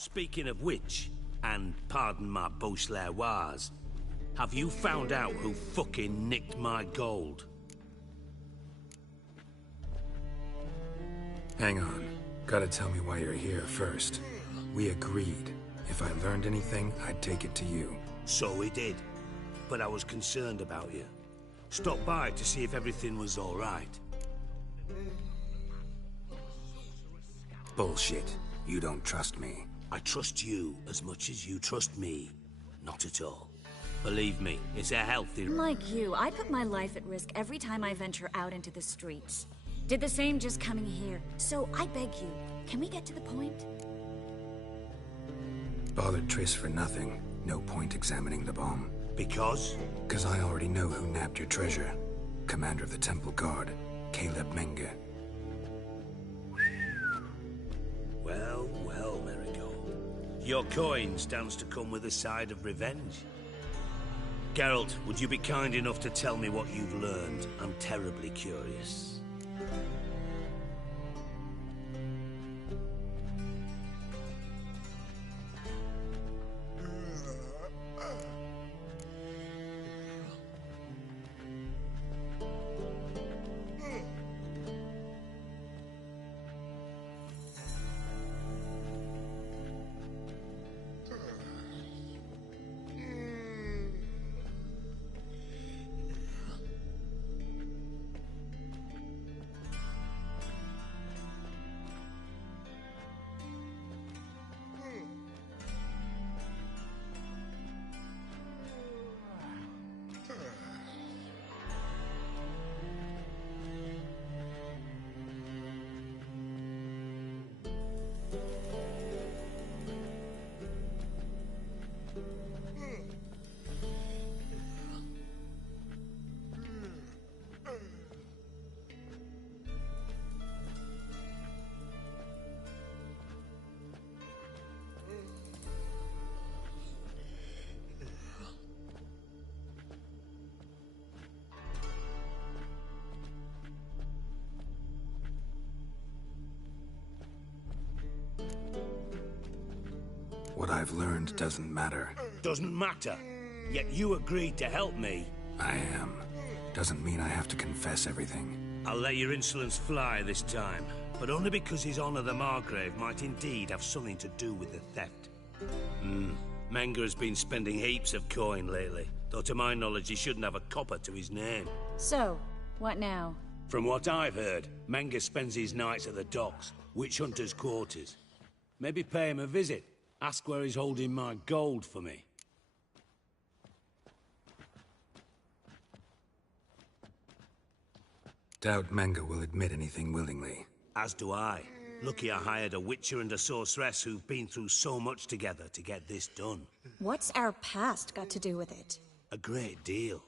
Speaking of which, and pardon my Beauclervois, have you found out who fucking nicked my gold? Hang on. Gotta tell me why you're here first. We agreed. If I learned anything, I'd take it to you. So we did. But I was concerned about you. Stopped by to see if everything was all right. Bullshit. You don't trust me. I trust you as much as you trust me. Not at all. Believe me, it's a healthy... Like you, I put my life at risk every time I venture out into the streets. Did the same just coming here. So I beg you, can we get to the point? Bothered Triss for nothing. No point examining the bomb. Because? Because I already know who nabbed your treasure. Commander of the Temple Guard, Caleb Menge. Well, well, Marigold. Your coin stands to come with a side of revenge. Geralt, would you be kind enough to tell me what you've learned? I'm terribly curious. What I've learned doesn't matter. Doesn't matter? Yet you agreed to help me. I am. Doesn't mean I have to confess everything. I'll let your insolence fly this time, but only because His Honor the Margrave might indeed have something to do with the theft. Menge has been spending heaps of coin lately, though to my knowledge he shouldn't have a copper to his name. So, what now? From what I've heard, Menge spends his nights at the docks, witch hunters' quarters. Maybe pay him a visit. Ask where he's holding my gold for me. Doubt Menge will admit anything willingly. As do I. Lucky I hired a witcher and a sorceress who've been through so much together to get this done. What's our past got to do with it? A great deal.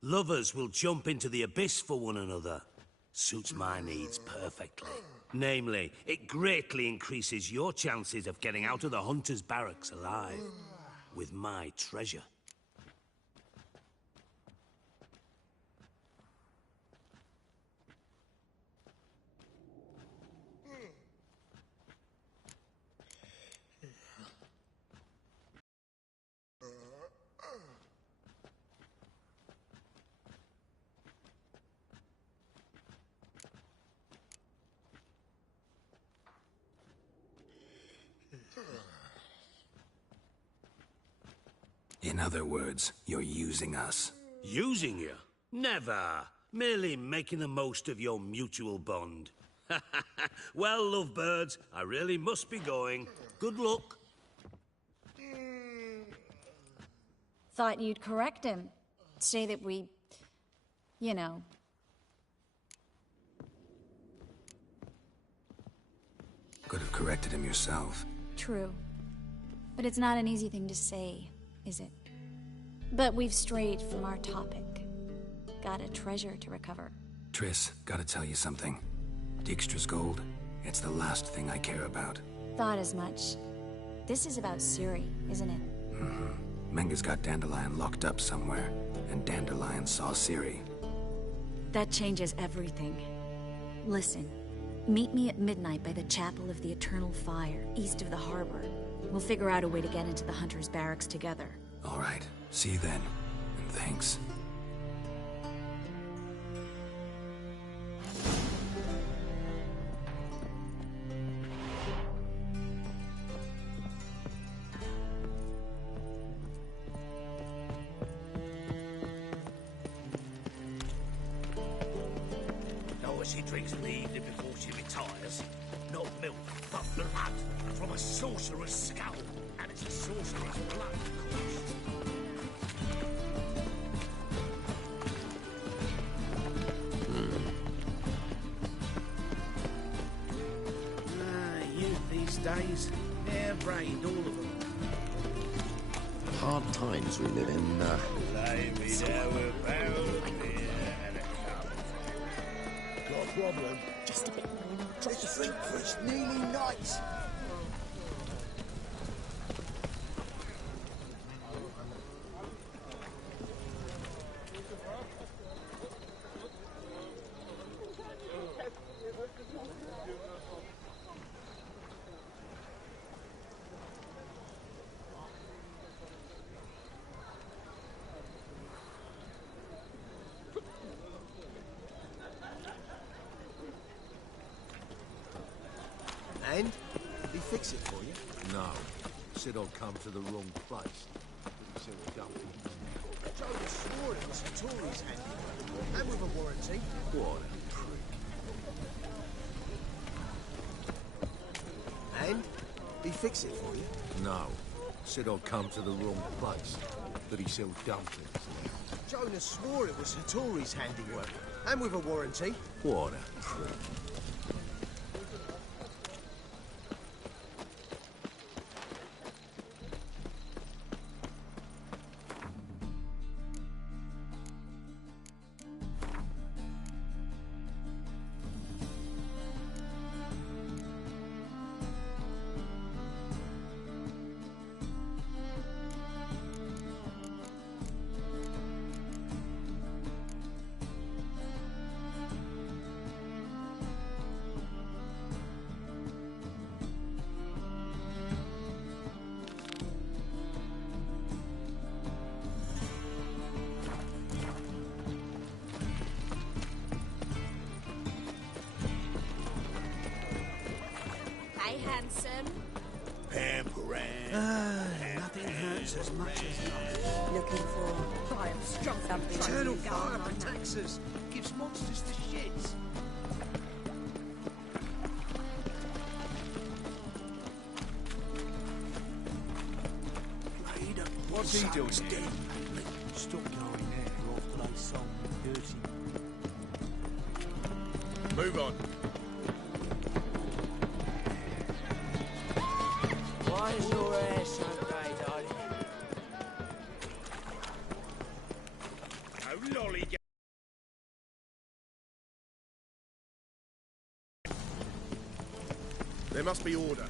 Lovers will jump into the abyss for one another. Suits my needs perfectly. Namely, it greatly increases your chances of getting out of the hunter's barracks alive. With my treasure. In other words, you're using us. Using you? Never. Merely making the most of your mutual bond. Well, lovebirds, I really must be going. Good luck. Thought you'd correct him. Say that we... you know... Could have corrected him yourself. True. But it's not an easy thing to say, is it? But we've strayed from our topic. Got a treasure to recover. Triss, gotta tell you something. Dijkstra's gold, it's the last thing I care about. Thought as much. This is about Ciri, isn't it? Menge's got Dandelion locked up somewhere, and Dandelion saw Ciri. That changes everything. Listen, Meet me at midnight by the Chapel of the Eternal Fire, east of the harbor. We'll figure out a way to get into the Hunter's barracks together. All right. See you then. And thanks. She drinks in the evening before she retires. Not milk, but blood from a sorcerer's skull. And it's a sorcerer's blood, of course. Youth these days, hair-brained, all of them. Hard times we live in, Lay me down with barrel of beer and a cup. Got a problem? Just a bit. It's a street for it's nearly night. And? He fix it for you? No. Said I'd come to the wrong place. So Jonas swore it was Hattori's handiwork. And with a warranty. what a trick. And? He fix it for you? No. Said I'd come to the wrong place. That he sells dumplings. Jonas swore it was Hattori's handiwork. And with a warranty. What a trick. Hi, handsome. Nothing hurts as much as life. Looking for fire strong something. Eternal fire protects us. Gives monsters the shits. What's he doing here? Stop going there after they sold me dirty. Move on. Why is your hair so grey, darling? No lolly. There must be order.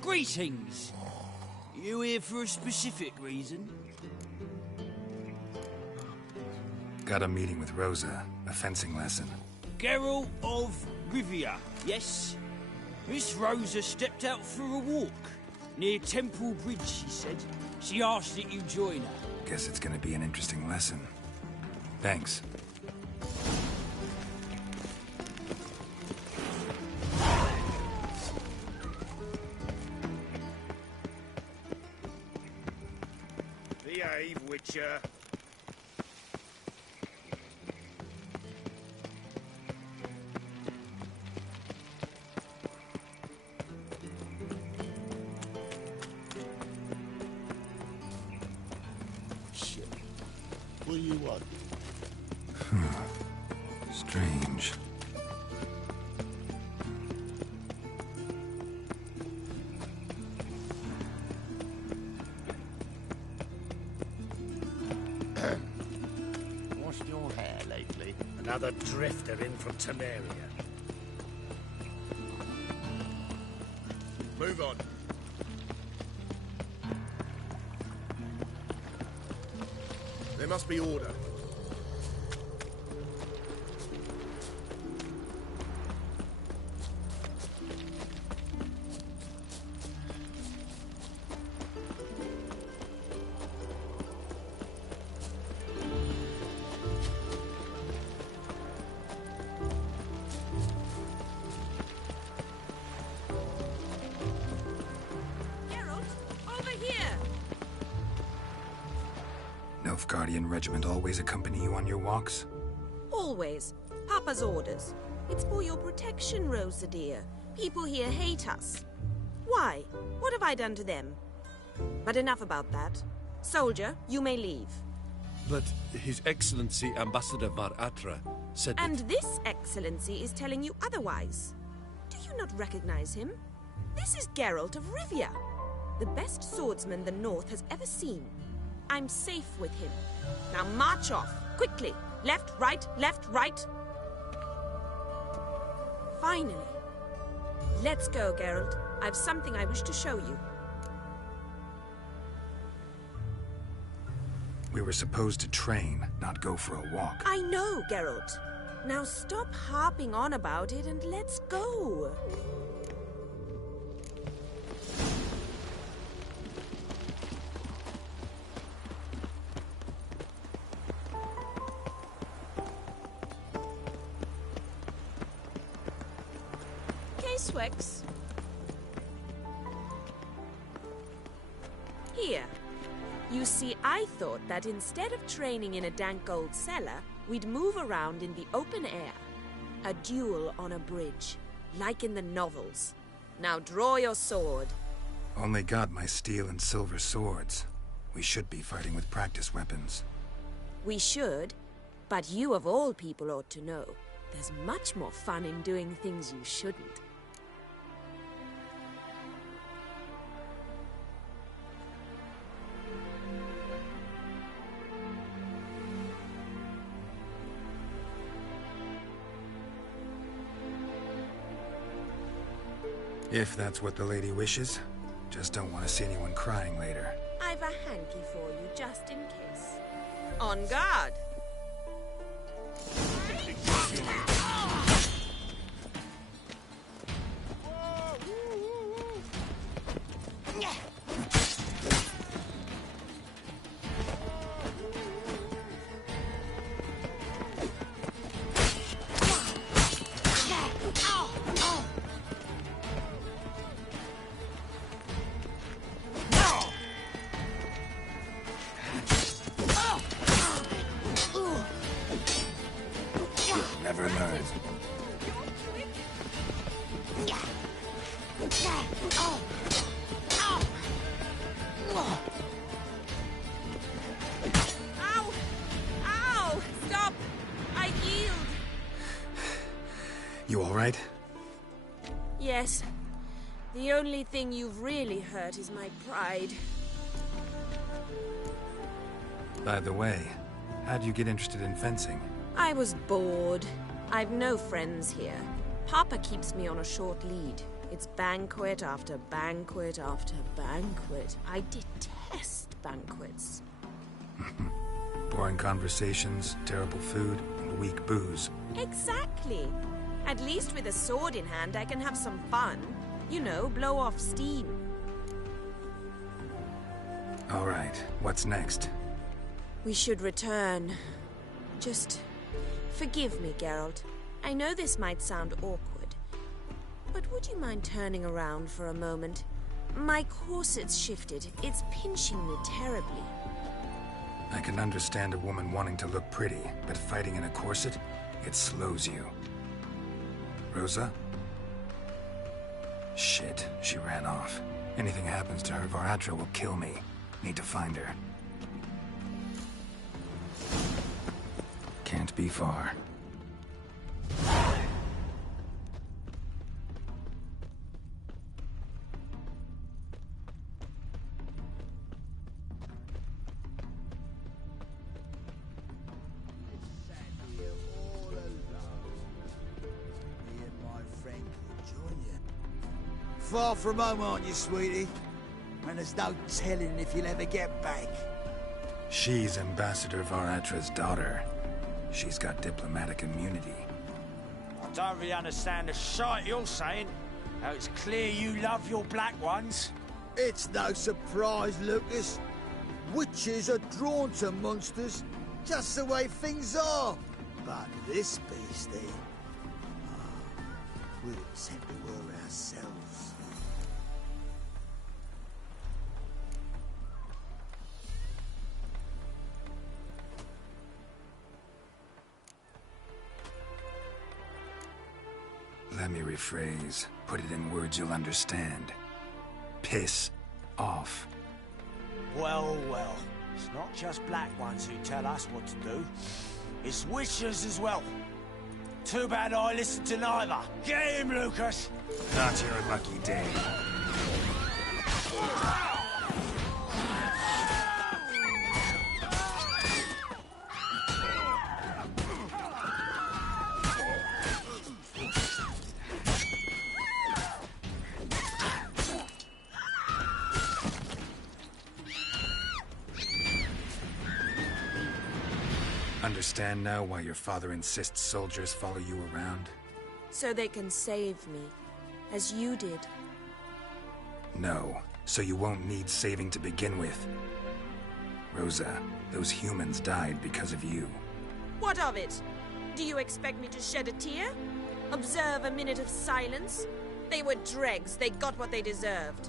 Greetings! You here for a specific reason? Got a meeting with Rosa. A fencing lesson. Geralt of Rivia, yes? Miss Rosa stepped out for a walk. Near Temple Bridge, she said. She asked that you join her. Guess it's gonna be an interesting lesson. Thanks. Behave, Witcher. Shit. What do you want? Strange. Another drifter in from Temeria. Move on. There must be order. Nilfgaardian regiment always accompany you on your walks? Always. Papa's orders. It's for your protection, Rosa dear. People here hate us. Why? What have I done to them? But enough about that. Soldier, you may leave. But His Excellency Ambassador Var Atra said that... And this excellency is telling you otherwise. Do you not recognize him? This is Geralt of Rivia, the best swordsman the North has ever seen. I'm safe with him. Now march off, quickly. Left, right, right. Finally. Let's go, Geralt. I've something I wish to show you. We were supposed to train, not go for a walk. I know, Geralt. Now stop harping on about it and let's go. Swix. Here. You see, I thought that instead of training in a dank old cellar, we'd move around in the open air. A duel on a bridge, like in the novels. Now draw your sword. Only got my steel and silver swords. We should be fighting with practice weapons. We should, but you of all people ought to know. There's much more fun in doing things you shouldn't. If that's what the lady wishes. Just don't want to see anyone crying later. I've a hanky for you, just in case. On guard! Never learn. Ow! Ow! Stop! I yield! You all right? Yes. The only thing you've really hurt is my pride. By the way, how'd you get interested in fencing? I was bored. I've no friends here. Papa keeps me on a short lead. It's banquet after banquet after banquet. I detest banquets. Boring conversations, terrible food, and weak booze. Exactly. At least with a sword in hand, I can have some fun. You know, blow off steam. All right, what's next? We should return. Just forgive me, Geralt. I know this might sound awkward, but would you mind turning around for a moment? My corset's shifted. It's pinching me terribly. I can understand a woman wanting to look pretty, but fighting in a corset, it slows you. Rosa? Shit, she ran off. Anything happens to her, Varatra will kill me. Need to find her. Can't be far. Sadly, of all the far from home, aren't you, sweetie? And there's no telling if you'll ever get back. She's Ambassador Varatra's daughter. She's got diplomatic immunity. I don't really understand the shite you're saying. Now it's clear you love your black ones. It's no surprise, Lucas. Witches are drawn to monsters, just the way things are. But this beastie, we'd accept the world ourselves. Let me rephrase. Put it in words you'll understand. Piss off. Well, well. It's not just black ones who tell us what to do. It's witches as well. Too bad I listened to neither. Get him, Lucas! Not your lucky day. Understand now why your father insists soldiers follow you around? So they can save me, as you did. No, so you won't need saving to begin with. Rosa, those humans died because of you. What of it? Do you expect me to shed a tear? Observe a minute of silence? They were dregs. They got what they deserved.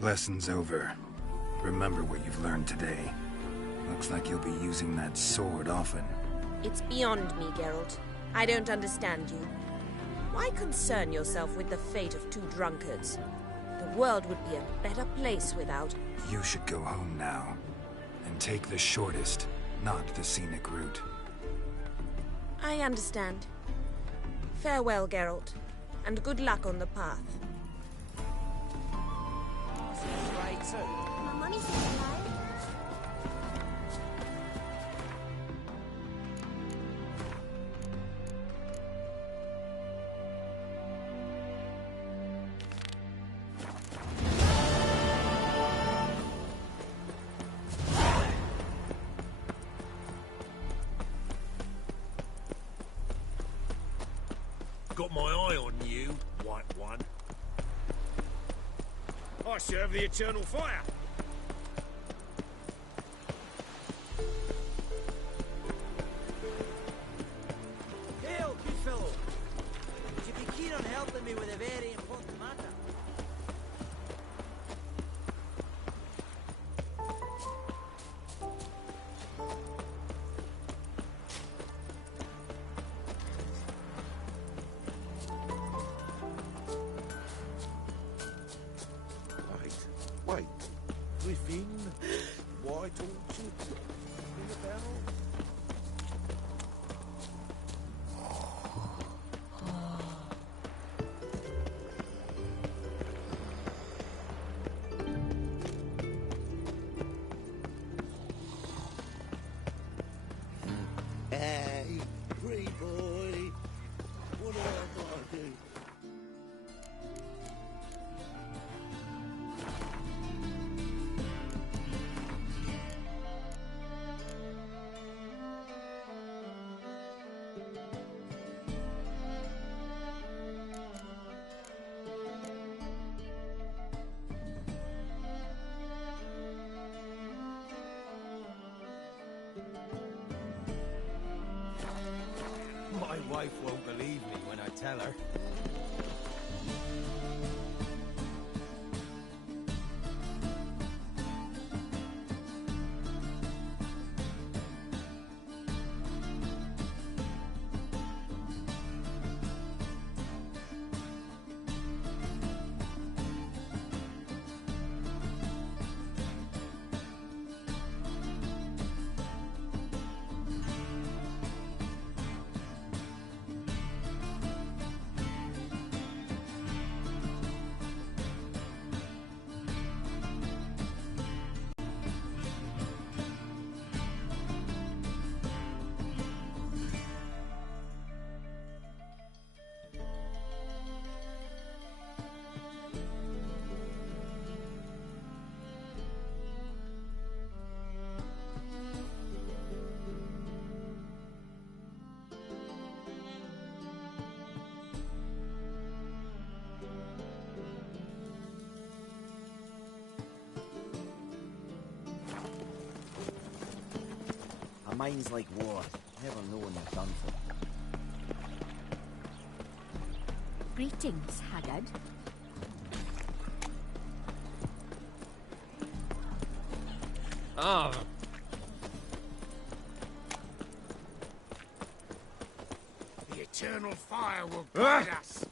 Lesson's over. Remember what you've learned today. Looks like you'll be using that sword often. It's beyond me, Geralt. I don't understand you. Why concern yourself with the fate of two drunkards? The world would be a better place without... You should go home now. And take the shortest, not the scenic route. I understand. Farewell, Geralt. And good luck on the path. My money's alive. Got my eye on you, white one. I serve the eternal fire. Hail, good fellow. Would you be keen on helping me with a very important matter? Wait, within White Orchard? Ring a bell? Hey, pretty boy, what do I gotta do? My wife won't believe me when I tell her. Mine's like war. Never know when you're done for. Greetings, Haggard. Ah, The eternal fire will guide us.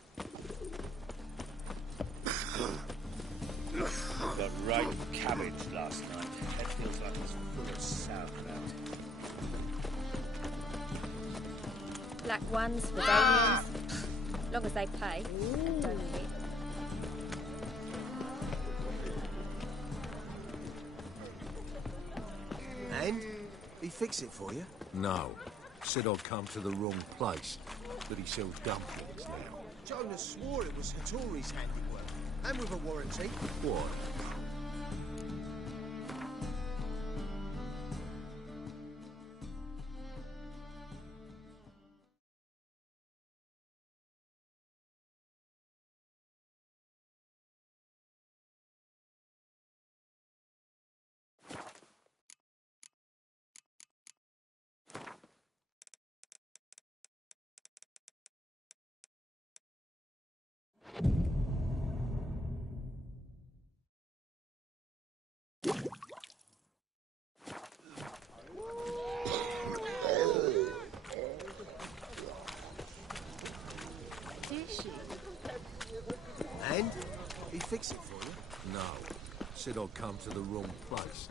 Got right cabbage last night. It feels like it's full of sauerkraut. Black ones for aliens. Long as they pay. Don't we? And? He fix it for you? No. Said I'd come to the wrong place. But he sells dumplings now. Jonas swore it was Hattori's handiwork. And with a warranty. What? And? He fix it for you? No. Said I'd come to the wrong place.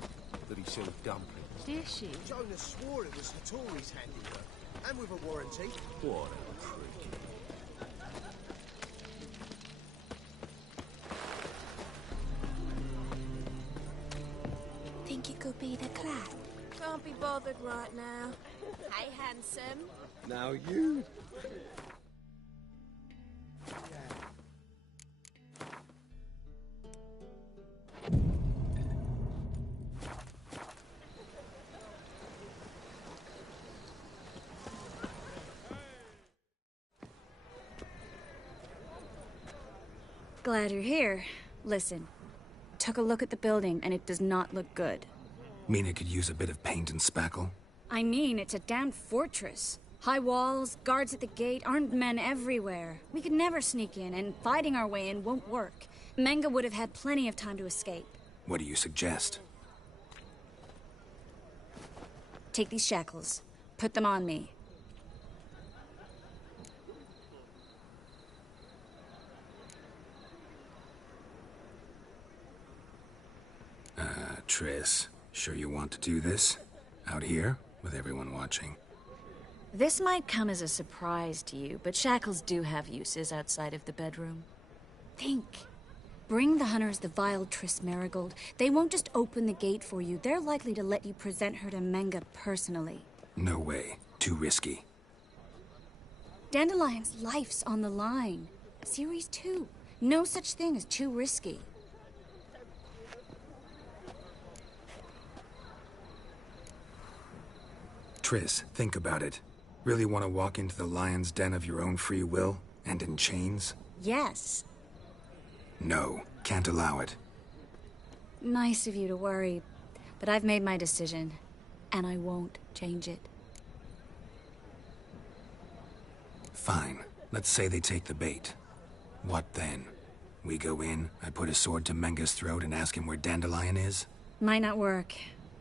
But he sells dumplings. Did she? Jonas swore it was Hattori's handiwork. And with a warranty. What a prick. Think it could be the clan? Can't be bothered right now. Hey, handsome. now you. Glad you're here. Listen, took a look at the building and it does not look good. Mean it could use a bit of paint and spackle? I mean, it's a damn fortress. High walls, guards at the gate, armed men everywhere. We could never sneak in, and fighting our way in won't work. Menga would have had plenty of time to escape. What do you suggest? Take these shackles. Put them on me. Triss, sure you want to do this? Out here, with everyone watching? This might come as a surprise to you, but shackles do have uses outside of the bedroom. Think. Bring the hunters the vile Triss Marigold. They won't just open the gate for you. They're likely to let you present her to Menga personally. No way. Too risky. Dandelion's life's on the line. Series 2. No such thing as too risky. Triss, think about it. Really want to walk into the lion's den of your own free will, and in chains? Yes. No, can't allow it. Nice of you to worry, but I've made my decision, and I won't change it. Fine. Let's say they take the bait. What then? We go in, I put a sword to Menga's throat and ask him where Dandelion is? Might not work.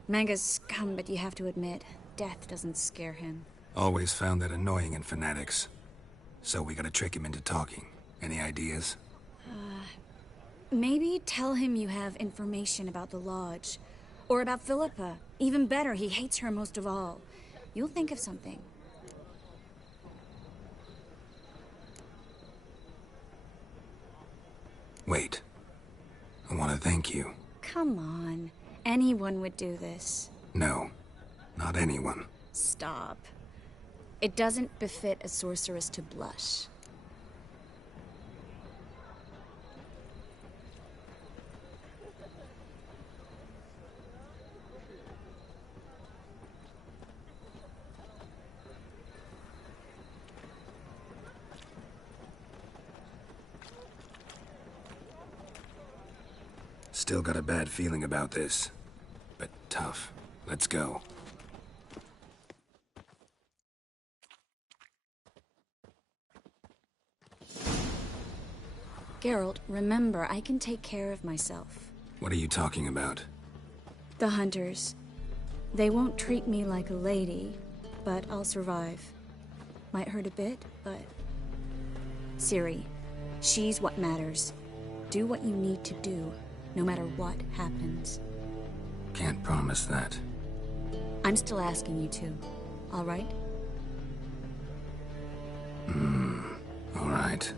Menga's scum, but you have to admit, death doesn't scare him. Always found that annoying in fanatics. So we gotta trick him into talking. Any ideas? Maybe tell him you have information about the Lodge. Or about Philippa. Even better, he hates her most of all. You'll think of something. Wait. I want to thank you. Come on. Anyone would do this. No. Not anyone. Stop. It doesn't befit a sorceress to blush. Still got a bad feeling about this. But tough. Let's go. Geralt, remember, I can take care of myself. What are you talking about? The hunters. They won't treat me like a lady, but I'll survive. Might hurt a bit, but... Ciri, she's what matters. Do what you need to do, no matter what happens. Can't promise that. I'm still asking you to, all right? All right.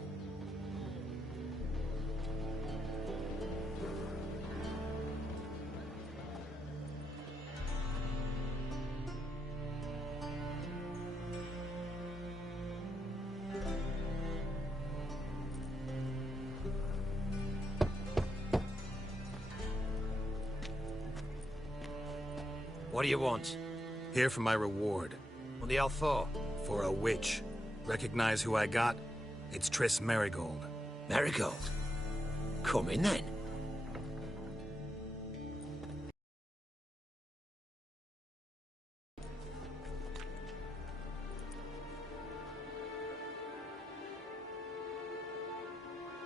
What do you want? Here for my reward. What the hell for? For a witch. Recognize who I got? It's Triss Merigold. Marigold. Come in then.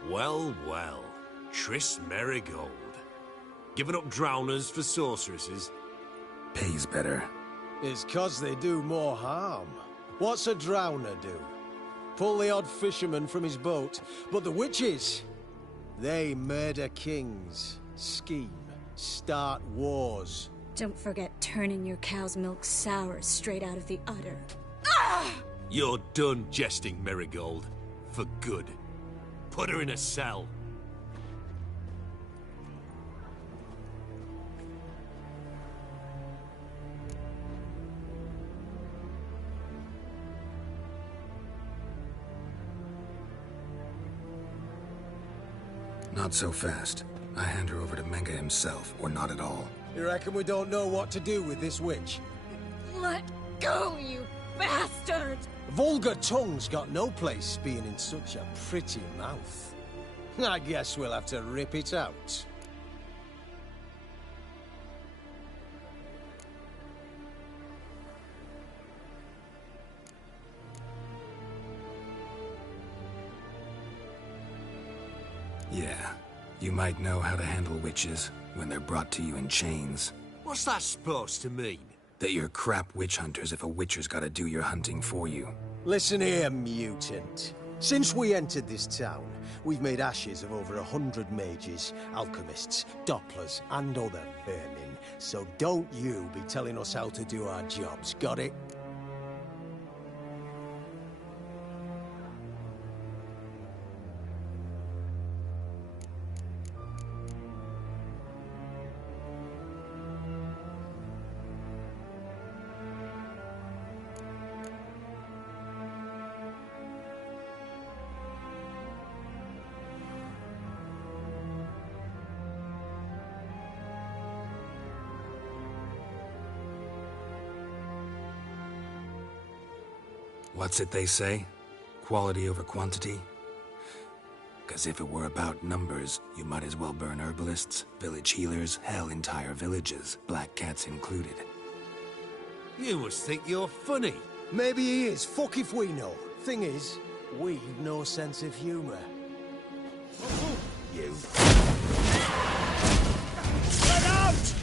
Well, well. Triss Merigold. Giving up drowners for sorceresses? Pays better. It's 'cause they do more harm. What's a drowner do? Pull the odd fisherman from his boat. But the witches, they murder kings, scheme, start wars. Don't forget turning your cow's milk sour straight out of the udder. You're done jesting, Merigold. For good. Put her in a cell. Not so fast. I hand her over to Menga himself, or not at all. You reckon we don't know what to do with this witch? Let go, you bastard! Vulgar tongue's got no place being in such a pretty mouth. I guess we'll have to rip it out. Yeah. You might know how to handle witches when they're brought to you in chains. What's that supposed to mean? That you're crap witch hunters if a witcher's gotta do your hunting for you. Listen here, mutant. Since we entered this town, we've made ashes of over 100 mages, alchemists, dopplers, and other vermin. So don't you be telling us how to do our jobs, got it? What's it they say? Quality over quantity? 'Cause if it were about numbers, you might as well burn herbalists, village healers, hell, entire villages, black cats included. You must think you're funny. Maybe he is. Fuck if we know. Thing is, we've no sense of humor. You. Get out!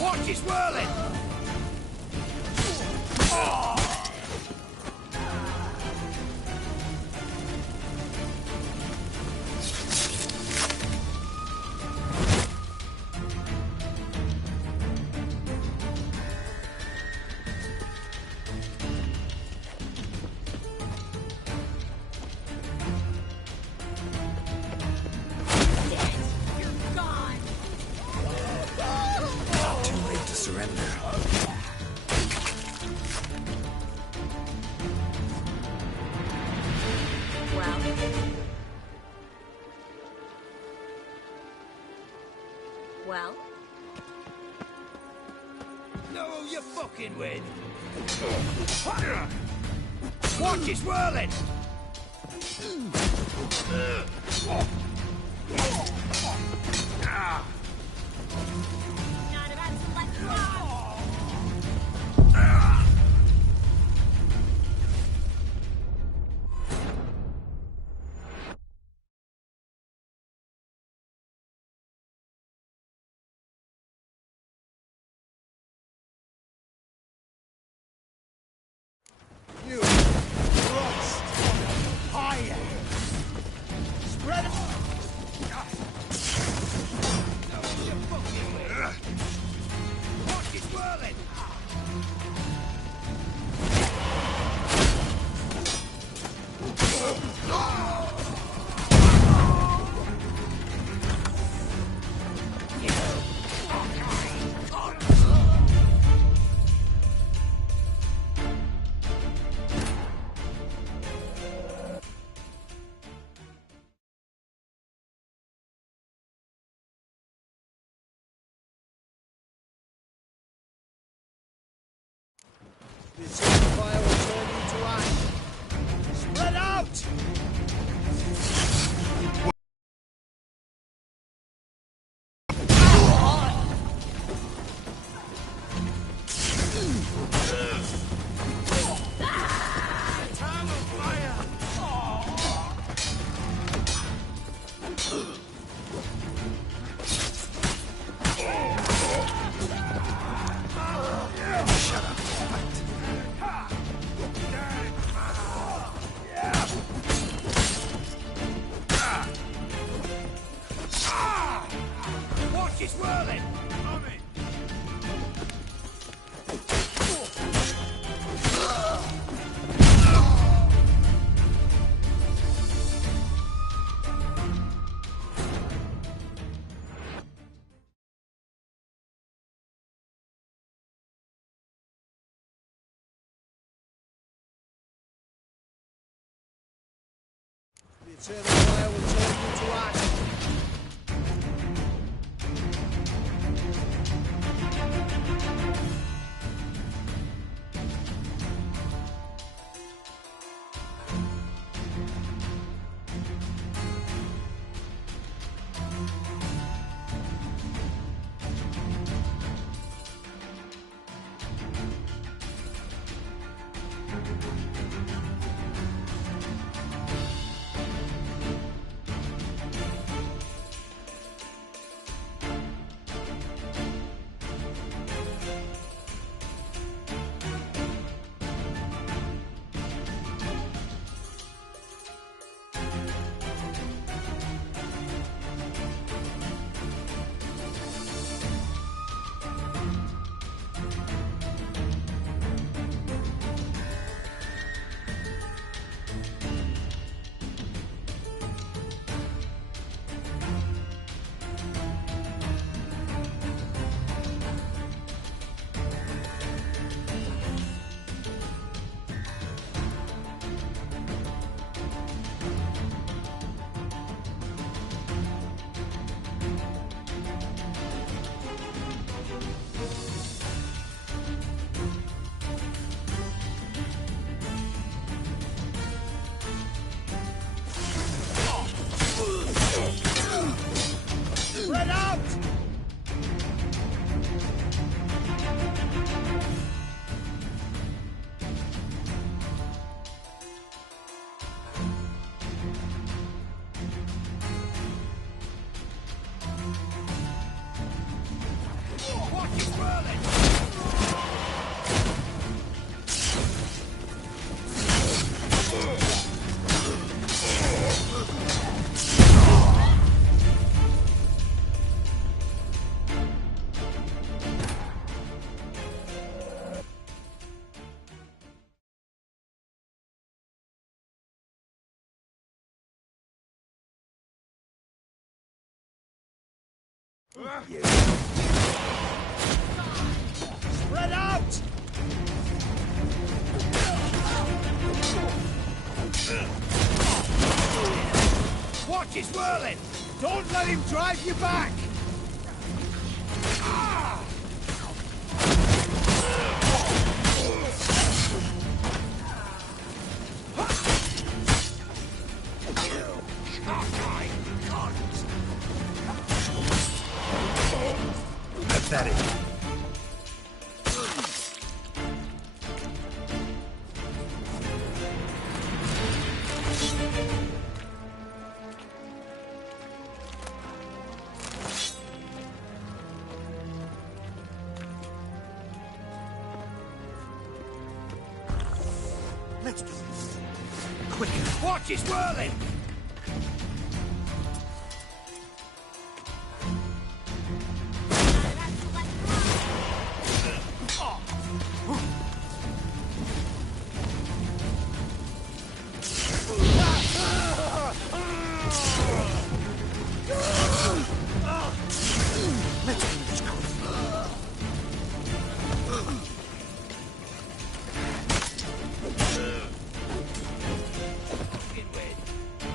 Watch it swirling! Surrender. Well? Know who you're fucking with? Watch it whirling! Not about to let you off. You thrust higher. Spread it. Watch it whirling! The eternal fire will turn you to ash. Spread out! Watch it whirling! The eternal fire will turn you to ash. Spread out! Watch it whirling! Spread out! Watch it whirling! Don't let him drive you back! pathetic. Let's do this. Quicker. Watch, it's whirling! Let's do this quick. Get ready.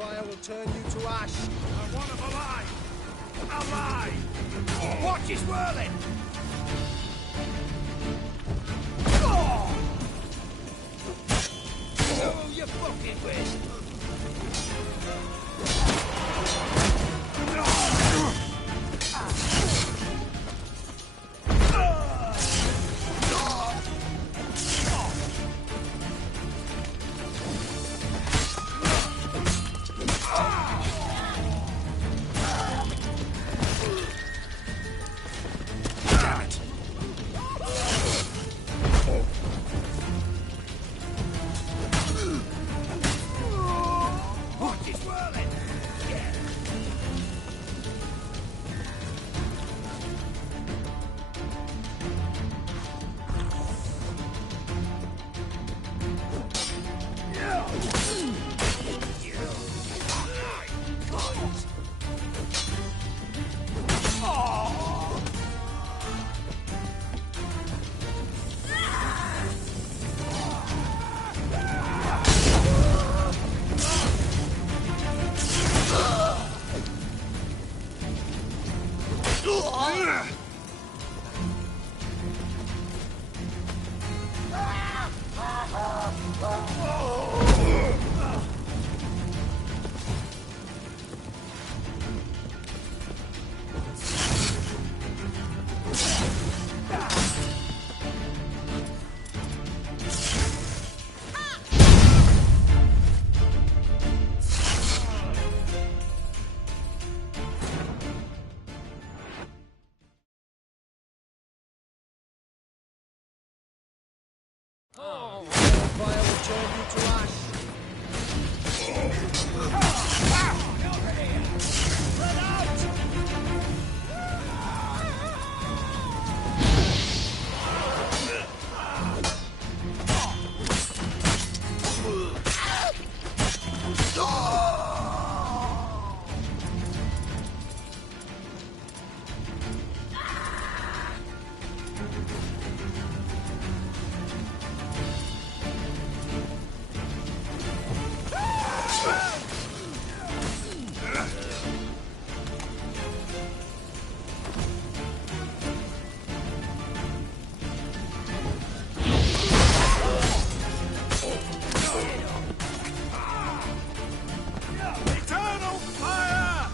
fire will turn you to ash. I want him alive! Alive! Watch is whirling! Who you fucking with? Fire will turn you to ash. Let out! Eternal fire!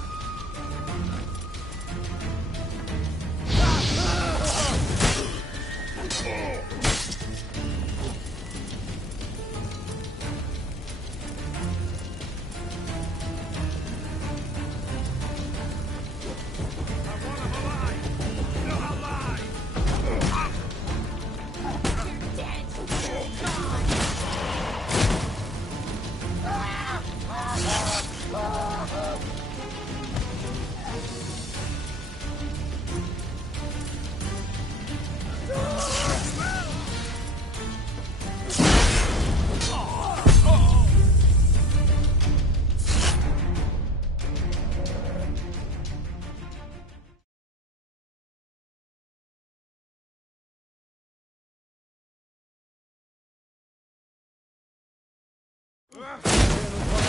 Fire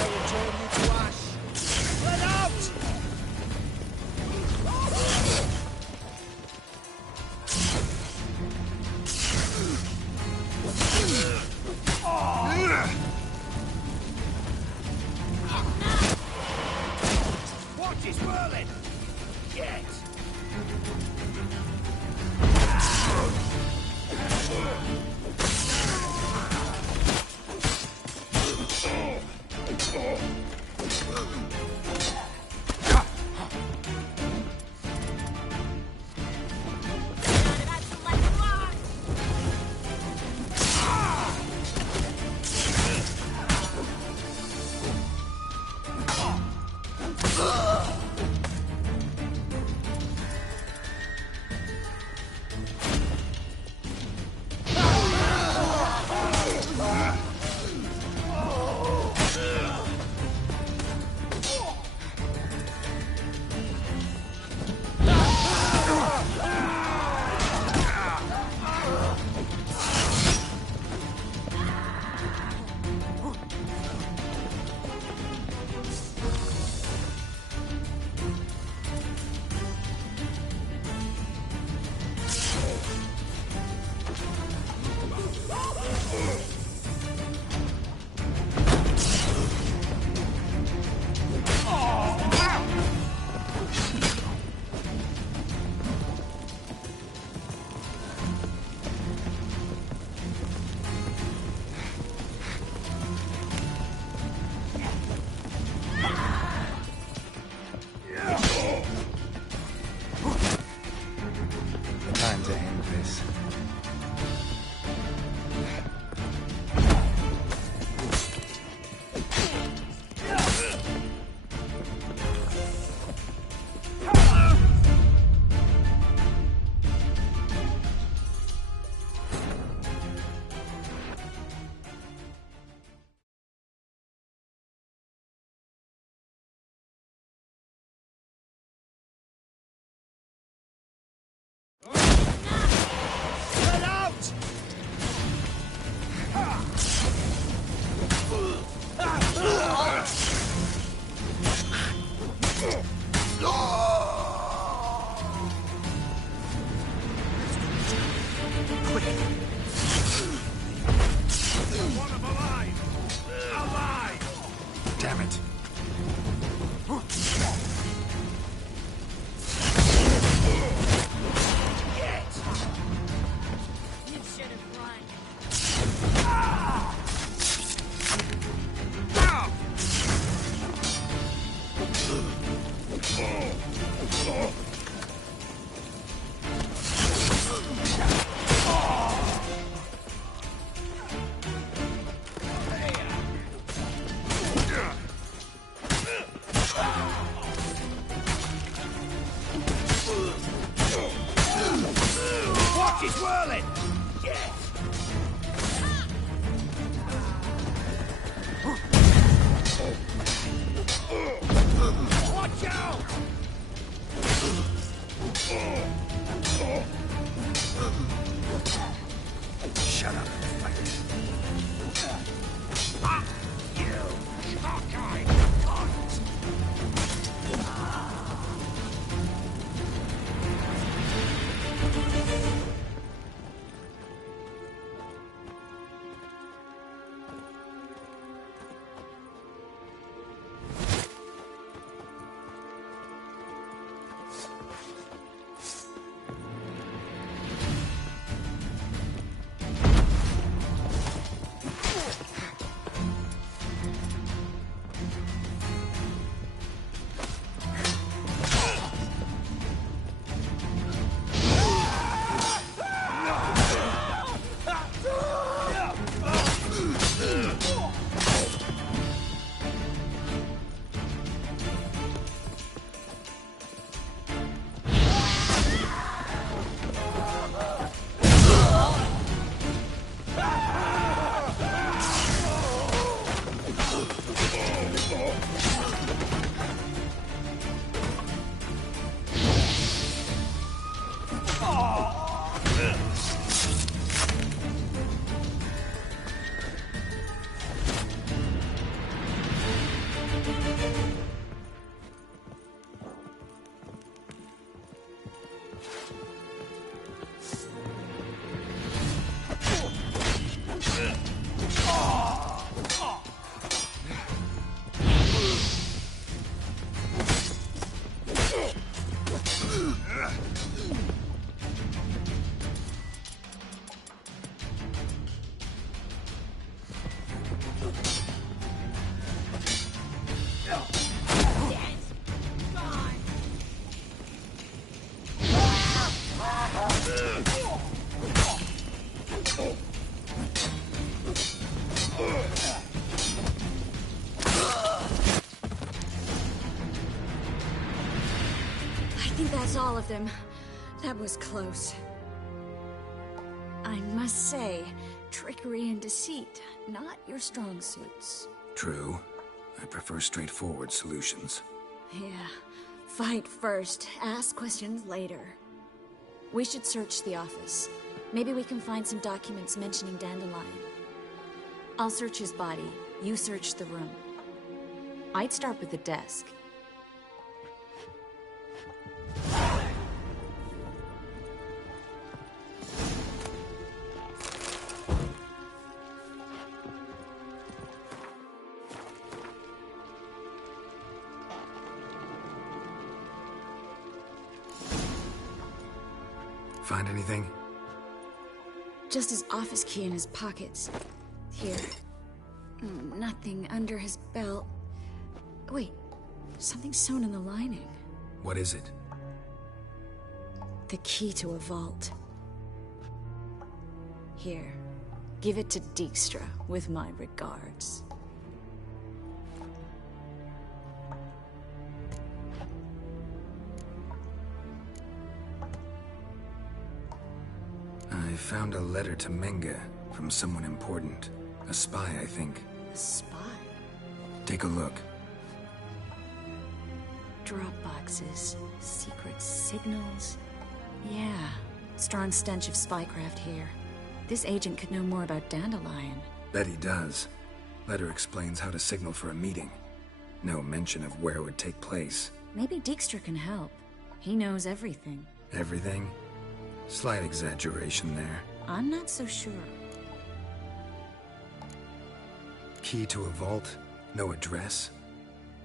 will turn you to ash. Let out! Watch is whirling! Get! Watch it whirling! Yeah! Watch out! Shut up and fight. Ah, you cockeyed cunt! I think that's all of them. That was close. I must say, trickery and deceit, not your strong suits. True. I prefer straightforward solutions. Yeah. Fight first, ask questions later. We should search the office. Maybe we can find some documents mentioning Dandelion. I'll search his body. You search the room. I'd start with the desk. Find anything? Just his office key in his pockets. Here. Nothing under his belt. Wait, something sewn in the lining. What is it? The key to a vault. Here, give it to Dijkstra with my regards. I found a letter to Menga from someone important. A spy, I think. A spy? Take a look. Drop boxes, secret signals. Yeah, strong stench of spycraft here. This agent could know more about Dandelion. Bet he does. Letter explains how to signal for a meeting. No mention of where it would take place. Maybe Dijkstra can help. He knows everything. Everything? Slight exaggeration there. I'm not so sure. Key to a vault? No address?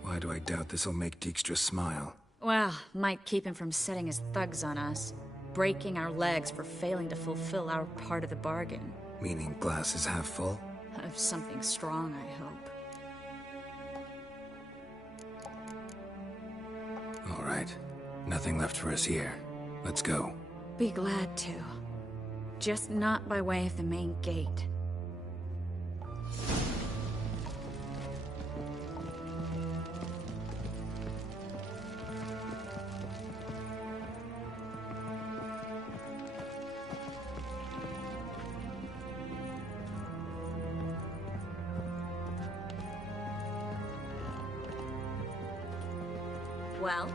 Why do I doubt this'll make Dijkstra smile? Well, might keep him from setting his thugs on us. Breaking our legs for failing to fulfill our part of the bargain. Meaning glass is half full? Of something strong, I hope. All right. right. Nothing left for us here. Let's go. Be glad to. Just not by way of the main gate. Well?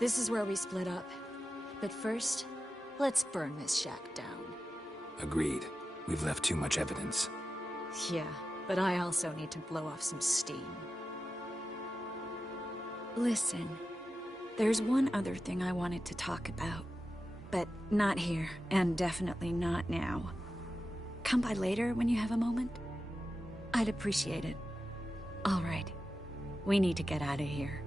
This is where we split up. But first, let's burn this shack down. Agreed. We've left too much evidence. Yeah, but I also need to blow off some steam. Listen, there's one other thing I wanted to talk about. But not here, and definitely not now. Come by later when you have a moment? I'd appreciate it. All right. We need to get out of here.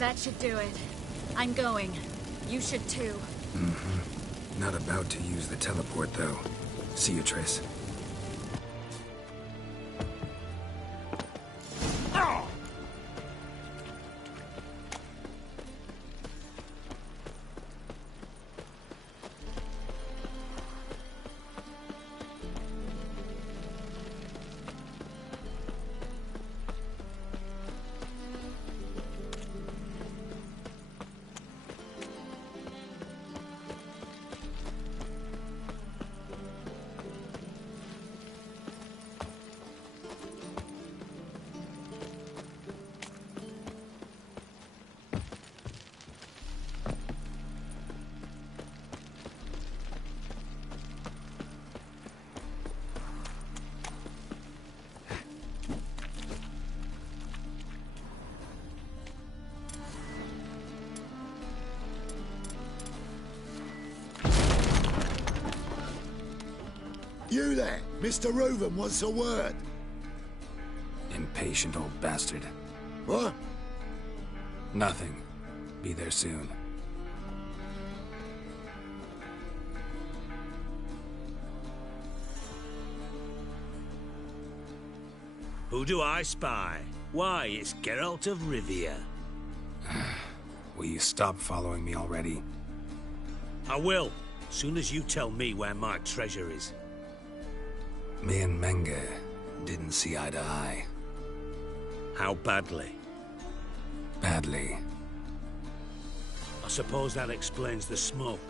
That should do it. I'm going. You should too. Mm-hmm. Not about to use the teleport, though. See you, Triss. You there, Mr. Reuven wants a word. Impatient old bastard. What? Nothing. Be there soon. Who do I spy? Why, it's Geralt of Rivia. Will you stop following me already? I will, soon as you tell me where my treasure is. Me and Menge didn't see eye to eye. How badly? Badly. I suppose that explains the smoke.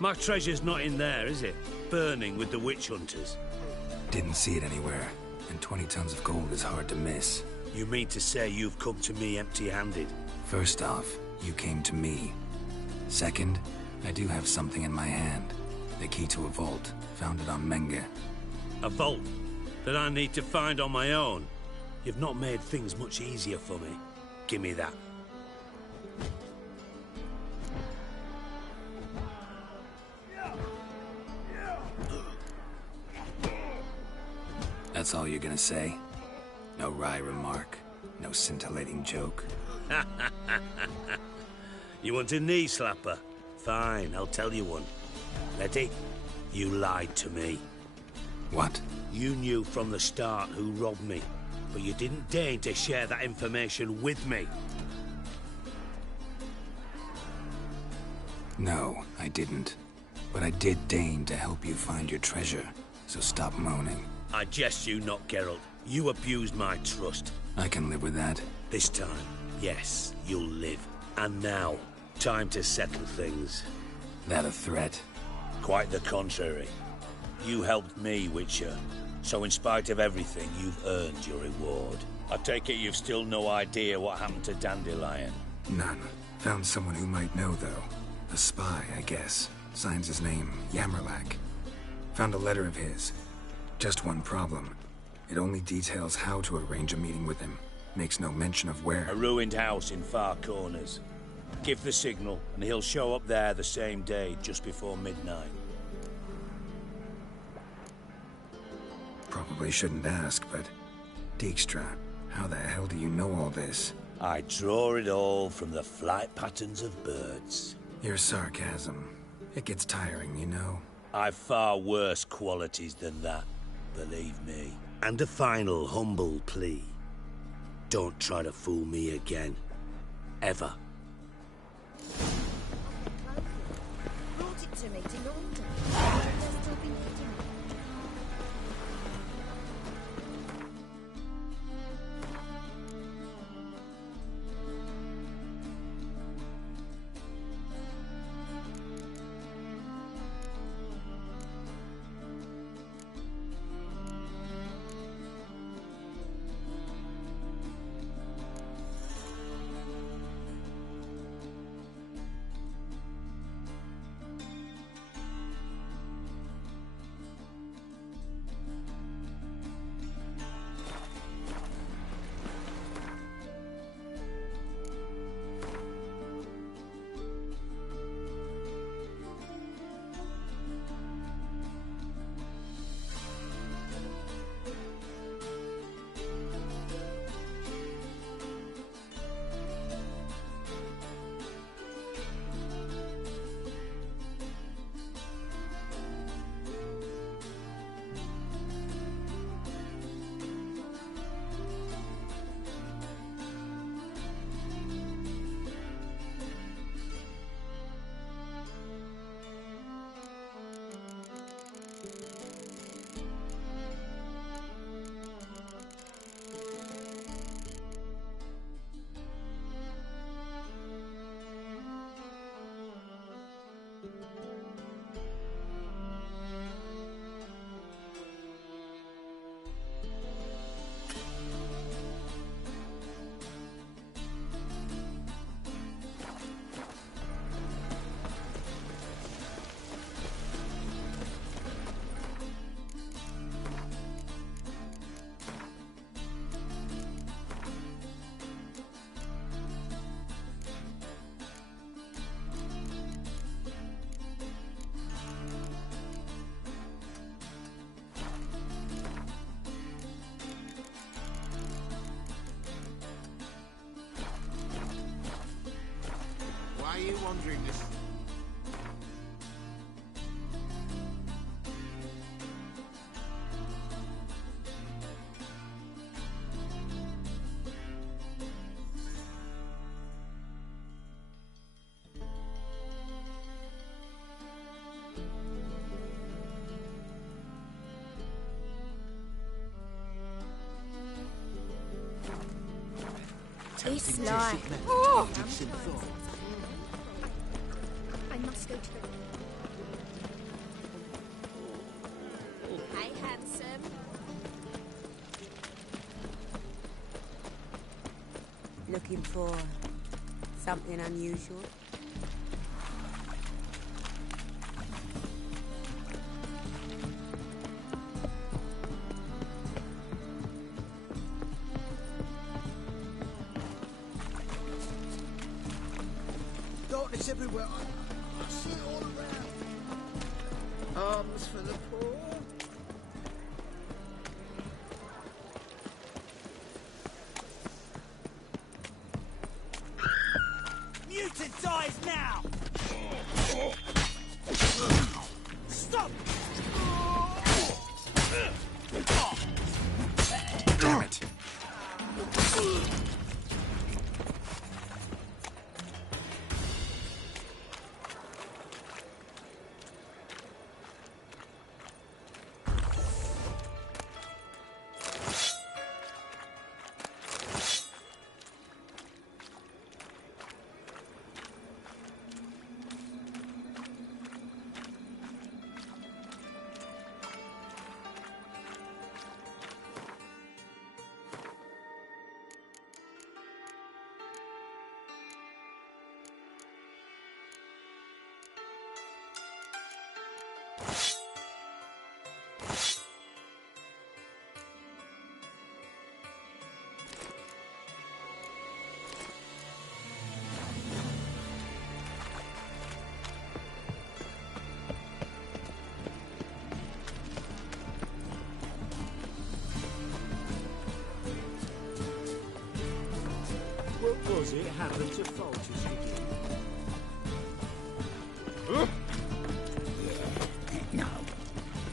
My treasure's not in there, is it? Burning with the witch hunters. Didn't see it anywhere, and 20 tons of gold is hard to miss. You mean to say you've come to me empty-handed? First off, you came to me. Second, I do have something in my hand. The key to a vault, found it on Menge. A vault that I need to find on my own? You've not made things much easier for me. Give me that. That's all you're gonna say? No wry remark, no scintillating joke. You want a knee slapper? Fine, I'll tell you one. Ready? You lied to me. What? You knew from the start who robbed me, but you didn't deign to share that information with me. No, I didn't. But I did deign to help you find your treasure, so stop moaning. I jest you not, Geralt. You abused my trust. I can live with that. This time, yes, you'll live. And now, time to settle things. That a threat? Quite the contrary. You helped me, Witcher. So in spite of everything, you've earned your reward. I take it you've still no idea what happened to Dandelion? None. Found someone who might know, though. A spy, I guess. Signs his name, Yammerlack. Found a letter of his. Just one problem. It only details how to arrange a meeting with him. Makes no mention of where. A ruined house in Far Corners. Give the signal, and he'll show up there the same day, just before midnight. Probably shouldn't ask, but... Dijkstra, how the hell do you know all this? I draw it all from the flight patterns of birds. Your sarcasm. It gets tiring, you know. I've far worse qualities than that, believe me. And a final humble plea. Don't try to fool me again. Ever. Brought it to me to launder. They've still been hitting me. Why are you wandering this? This lie. Oh! I must go to the... Hi, handsome. Looking for something unusual? Darkness everywhere. I see it all around. Arms for the poor. Mutant dies now! Stop! Damn it. does it happen to falters again? No.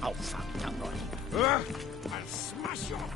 Oh, fuck, don't run. I'll smash you off!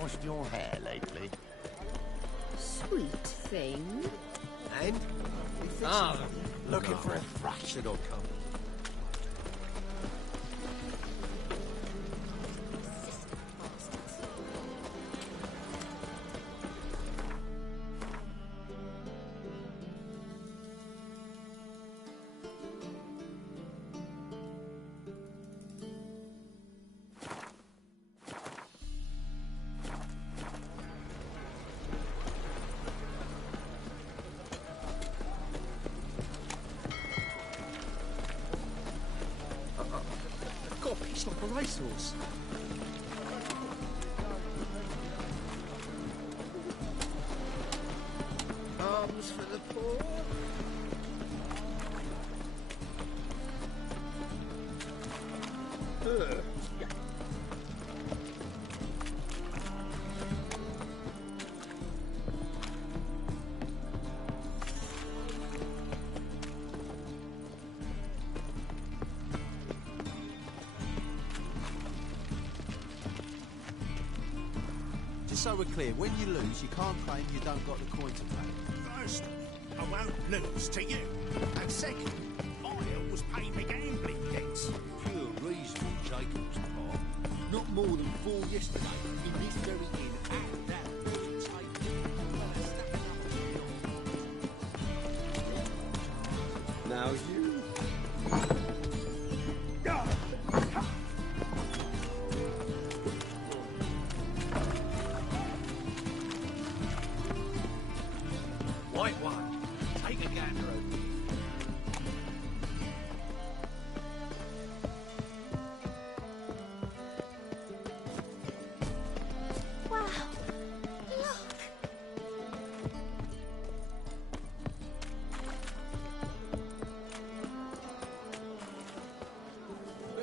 Washed your hair lately? Sweet thing. And? Looking for a thrash. Said I'd come. Got a piece like a racehorse. Arms for the poor. Just so we're clear, when you lose, you can't claim you don't got the coin to pay. First, I won't lose to you. And second, I always pay my gambling debts. Pure reason on Jacob's part. Not more than 4 yesterday in this very inn and that very table. Now you. White one. Take a gander over. Wow. Look.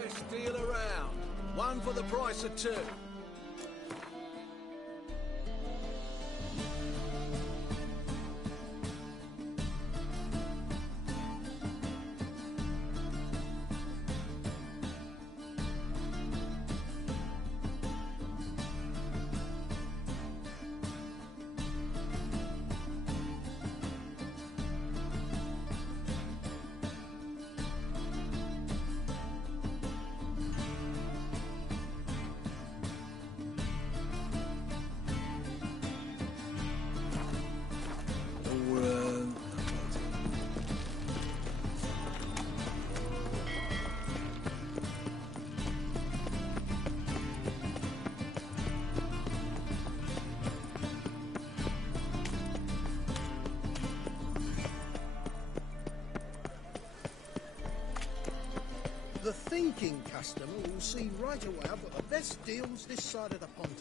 Best deal around. One for the price of 2. The thinking customer will see right away I've got the best deals this side of the pond.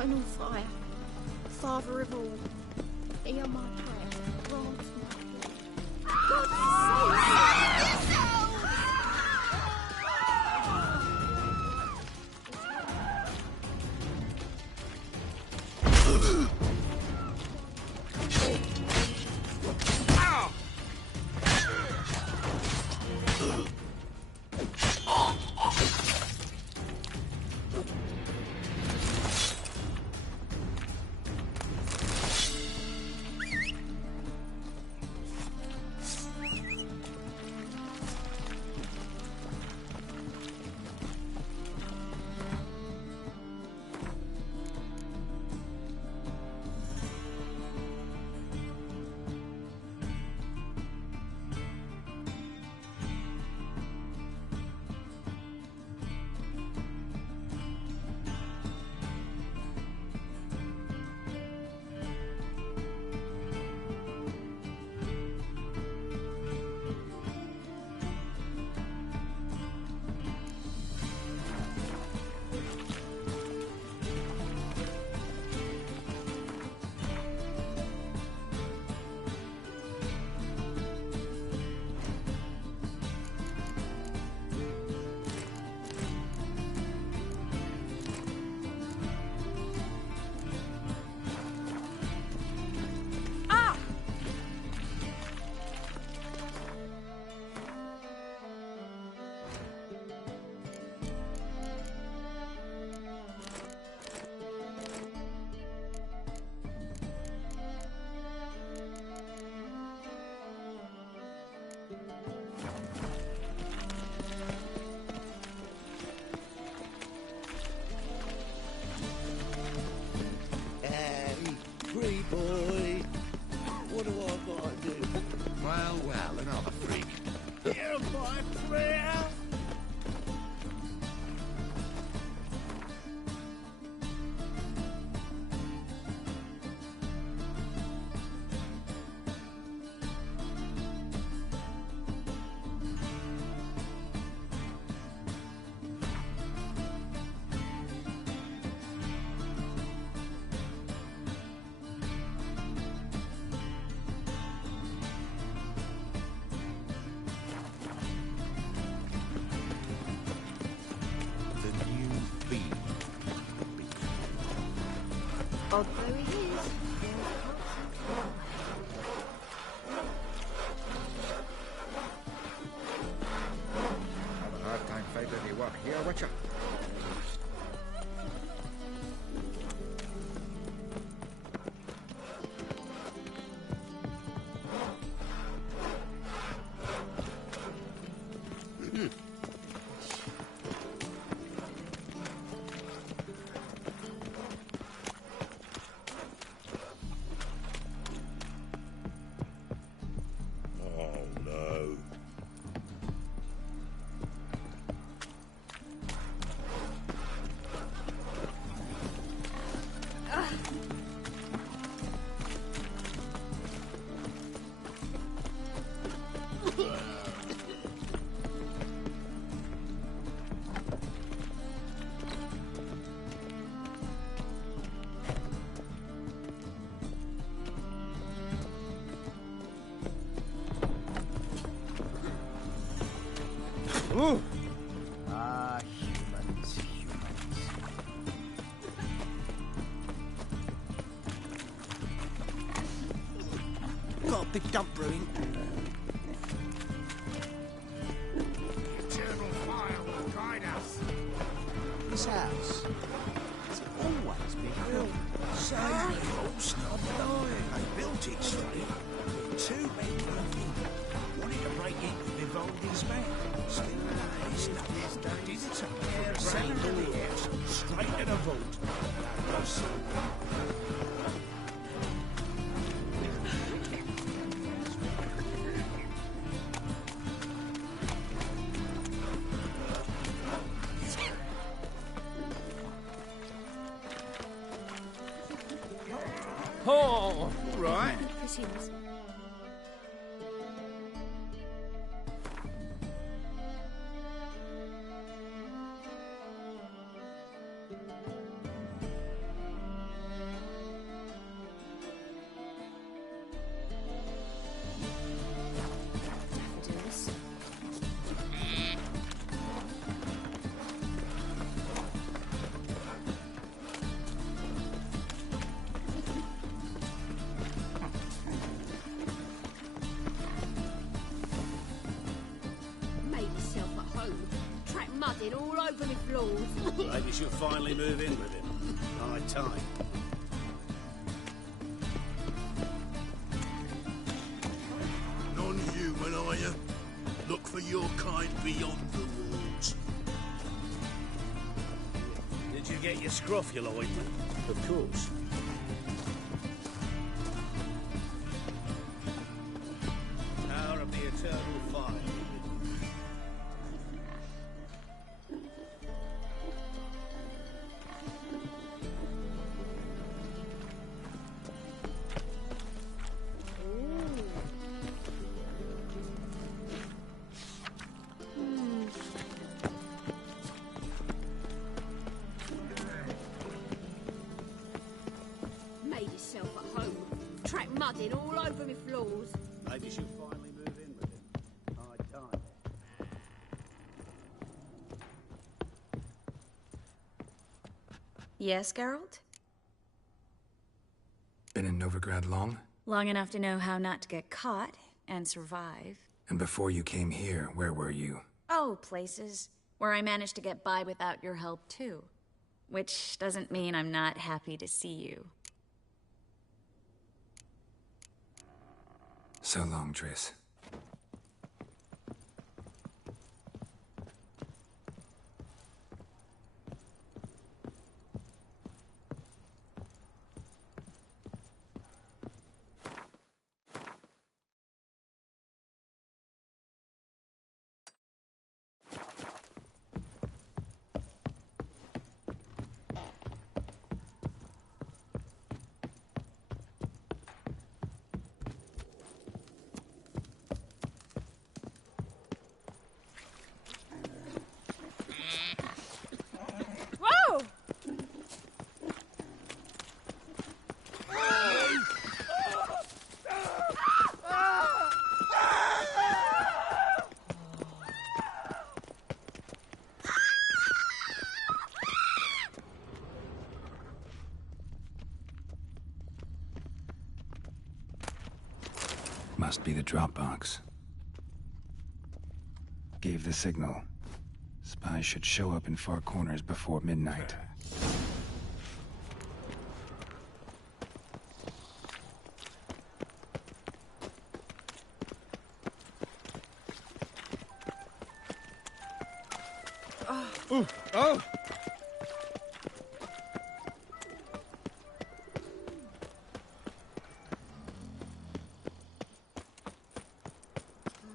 eternal fire. Father of all, hear my prayer. Grant my God's sake! Free boy. What do I gotta do? Well, another freak. Hear my prayer. Oh, there he is. Have a hard time finding any work here, would you? Ooh. Ah, humans. Got a big dump brewing. Eternal fire will guide us. This house has always been built. Cyberpunk's not lying. They built it straight. Two men working. Wanted to break in with Vivaldi's man. Still, there's nothing. Did it up. Selling to the house. Straight to the vault. Oh, right. Proceedings. home. Track mudding all over me floors. Maybe she'll finally move in with him. High time. Non-human, are you? Look for your kind beyond the walls. Did you get your scrofula ointment? Of course. Power of the eternal fire. Made yourself at home. Track mudding all over me floors. Maybe she'll finally move in with him. High time. Yes, Geralt? Been in Novigrad long? Long enough to know how not to get caught and survive. And before you came here, where were you? Oh, places where I managed to get by without your help, too. Which doesn't mean I'm not happy to see you. So long, Triss. Whoa! Must be the drop box. Gave the signal. Spies should show up in far corners before midnight. Ooh, oh!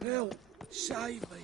Help! Save me!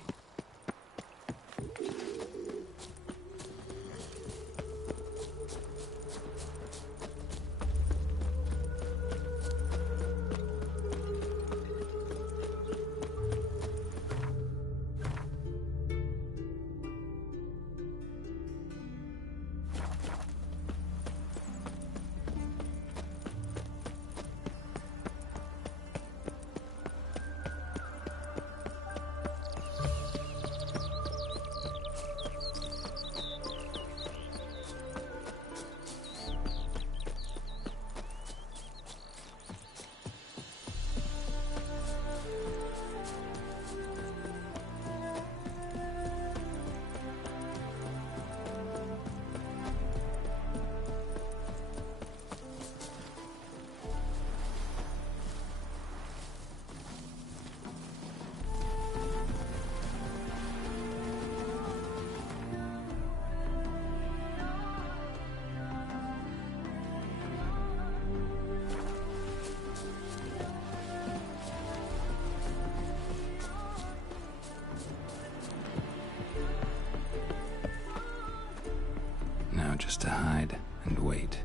Now just to hide and wait.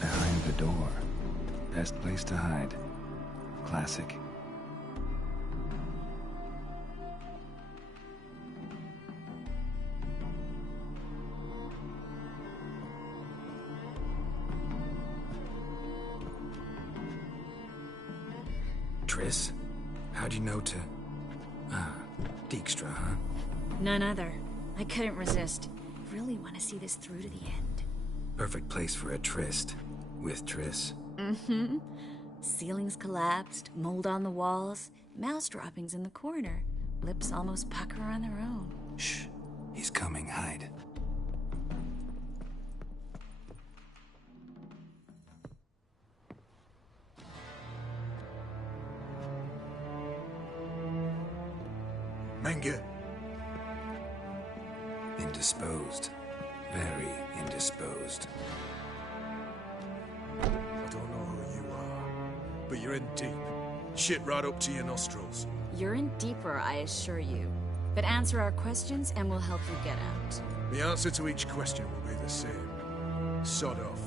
Behind the door. Best place to hide. Classic. Triss? How'd you know to... Ah, Dijkstra, huh? None other. I couldn't resist. I really want to see this through to the end. Perfect place for a tryst. With Triss. Mm-hmm. Ceilings collapsed, mold on the walls, mouse droppings in the corner. Lips almost pucker on their own. Shh. He's coming. Hide. Menge. Indisposed. Very indisposed. I don't know who you are, but you're in deep. Shit right up to your nostrils. You're in deeper, I assure you. But answer our questions and we'll help you get out. The answer to each question will be the same. Sod off.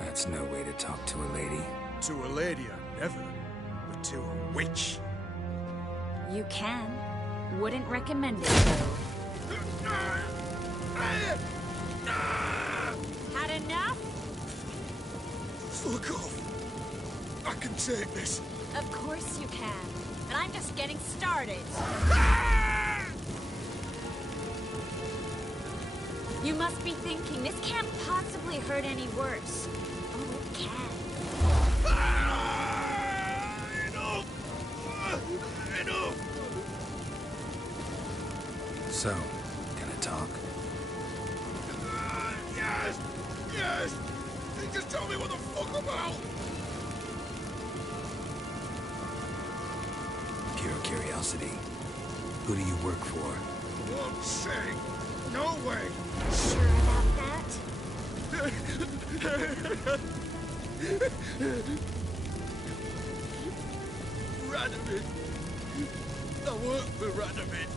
That's no way to talk to a lady. To a lady, I never. But to a witch. You can. Wouldn't recommend it, though. Had enough? Fuck off. I can take this. Of course you can. And I'm just getting started. You must be thinking, this can't possibly hurt any worse. Oh, it can. Enough! Enough! So, gonna talk? Yes! Yes! Just tell me what the fuck about! Pure curiosity. Who do you work for? Won't say. No way! Sure about that? Radovid. I work for Radovid.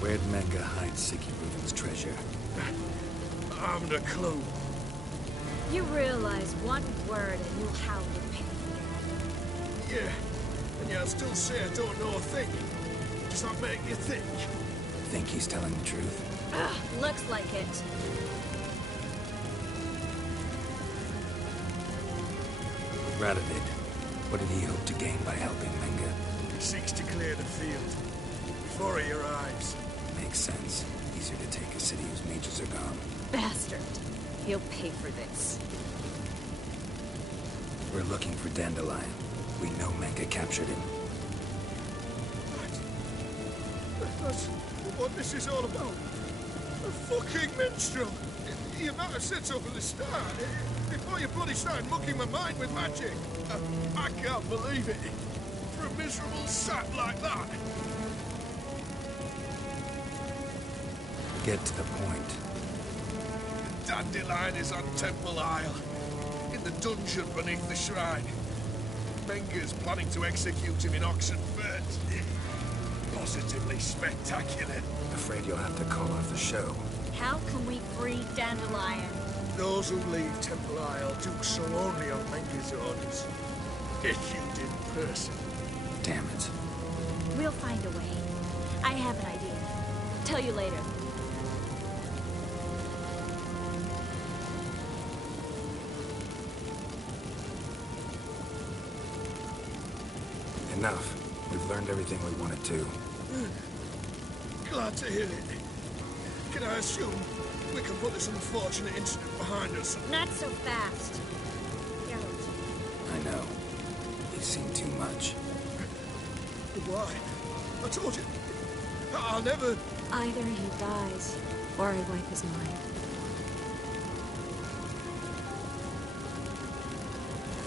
Where'd Menge hide Sicky Reuven's treasure? I haven't a clue. You realize one word and you'll howl in pain again. Yeah. And yet I still say I don't know a thing. Does that make you think? Think he's telling the truth? Ugh, looks like it. Radovid, what did he hope to gain by helping Menge? He seeks to clear the field. Before he arrives. Makes sense. Easier to take a city whose mages are gone. Bastard. He'll pay for this. We're looking for Dandelion. We know Menge captured him. That's what this is all about. A fucking minstrel. You might have said so from the start. Before you bloody started mucking my mind with magic. I can't believe it. For a miserable sap like that. Get to the point. Dandelion is on Temple Isle. In the dungeon beneath the shrine. Menge's planning to execute him in Oxenfurt. Positively spectacular. Afraid you'll have to call off the show. How can we free Dandelion? Those who leave Temple Isle do so only on Menge's orders. Issued in person. Damn it. We'll find a way. I have an idea. Tell you later. Enough. We've learned everything we wanted to. Glad to hear it. Can I assume we can put this unfortunate incident behind us? Not so fast. Geralt. I know. You've seen too much. Why? I told you. I'll never... Either he dies, or I wipe his mind.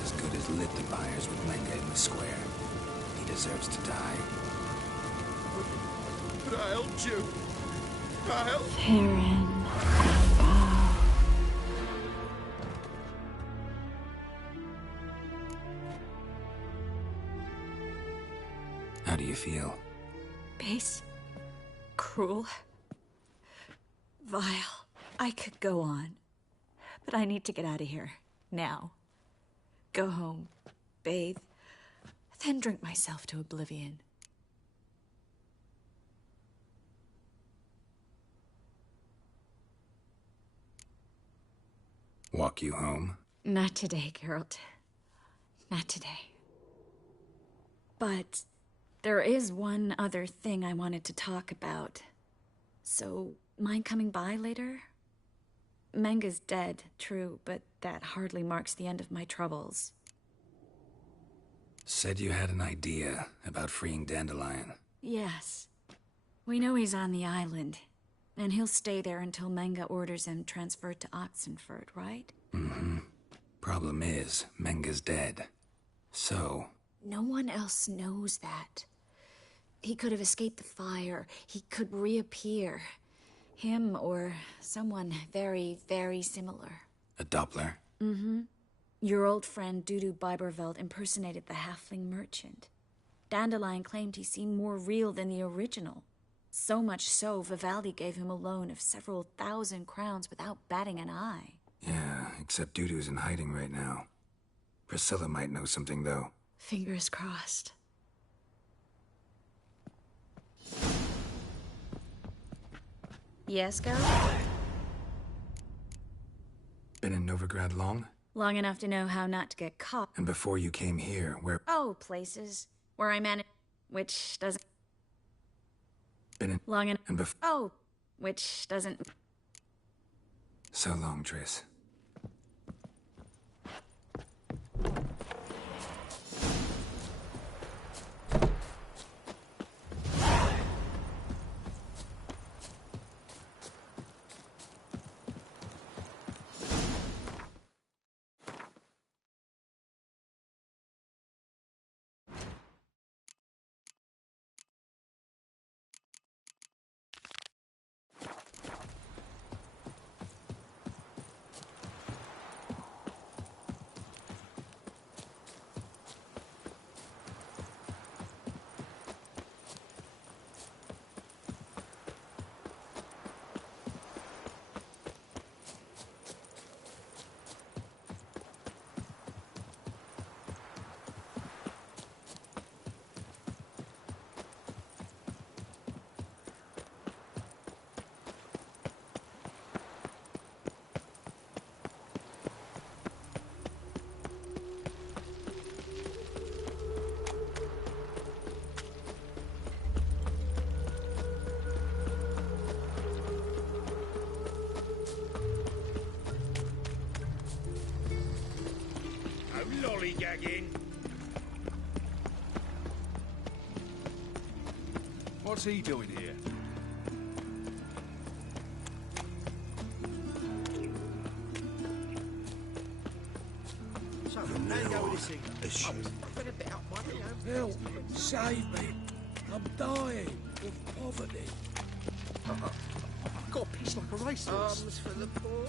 As good as lit the fires with Menge in the square. He deserves to die. But I helped you. I helped... Farron. How do you feel? Base. Cruel. Vile. I could go on. But I need to get out of here. Now. Go home. Bathe. Then drink myself to oblivion. Walk you home? Not today, Geralt. Not today. But there is one other thing I wanted to talk about. So, mind coming by later? Menga's dead, true, but that hardly marks the end of my troubles. Said you had an idea about freeing Dandelion. Yes. We know he's on the island, and he'll stay there until Menga orders him transferred to Oxenford, right? Mm-hmm. Problem is, Menga's dead. So... No one else knows that. He could have escaped the fire. He could reappear. Him or someone very, very similar. A Doppler? Mm-hmm. Your old friend Dudu Biberveld impersonated the halfling merchant. Dandelion claimed he seemed more real than the original. So much so, Vivaldi gave him a loan of several thousand crowns without batting an eye. Yeah, except Dudu's in hiding right now. Priscilla might know something, though. Fingers crossed. Yes, girl? Been in Novigrad long? Long enough to know how not to get caught. And before you came here, where... Oh, places. Where I managed... Which doesn't... Been in... Long enough... And before... Oh, which doesn't... So long, Triss. Lollygagging. What's he doing here? So, now you go with this thing. Been a bit out my Help! Save me! I'm dying of poverty. I've got a piece like a racehorse. Arms for the poor.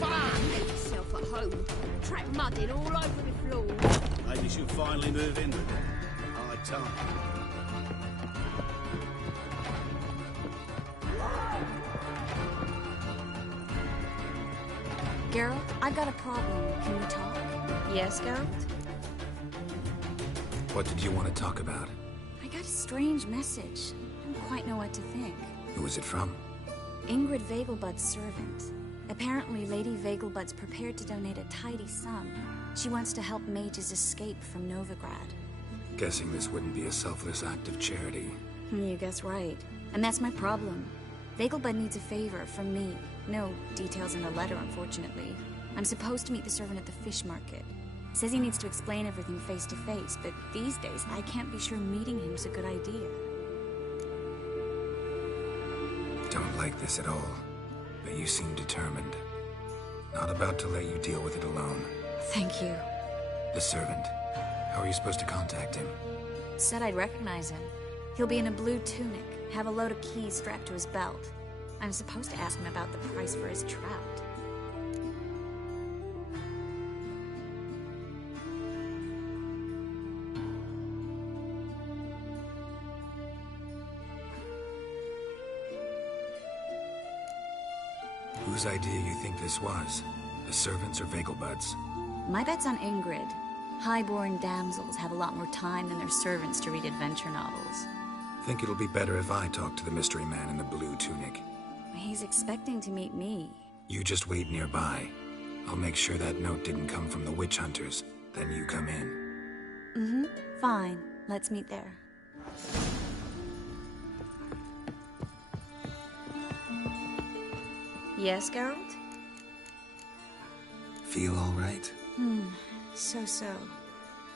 Fine, make yourself at home. Track mudding all over the floor. Maybe she'll finally move in with it. High time. Geralt, I've got a problem. Can we talk? Yes, Geralt? What did you want to talk about? I got a strange message. I don't quite know what to think. Who was it from? Ingrid Vegelbud's servant. Apparently, Lady Vegelbud's prepared to donate a tidy sum. She wants to help mages escape from Novigrad. Guessing this wouldn't be a selfless act of charity. You guess right. And that's my problem. Vegelbud needs a favor from me. No details in the letter, unfortunately. I'm supposed to meet the servant at the fish market. Says he needs to explain everything face to face, but these days I can't be sure meeting him's a good idea. Don't like this at all, but you seem determined. Not about to let you deal with it alone. Thank you. The servant. How are you supposed to contact him? Said I'd recognize him. He'll be in a blue tunic, have a load of keys strapped to his belt. I'm supposed to ask him about the price for his trout. Whose idea you think this was? The servants or Vegelbud's? My bet's on Ingrid. Highborn damsels have a lot more time than their servants to read adventure novels. Think it'll be better if I talk to the mystery man in the blue tunic. He's expecting to meet me. You just wait nearby. I'll make sure that note didn't come from the witch hunters. Then you come in. Fine. Let's meet there. Yes, Geralt? Feel all right? So.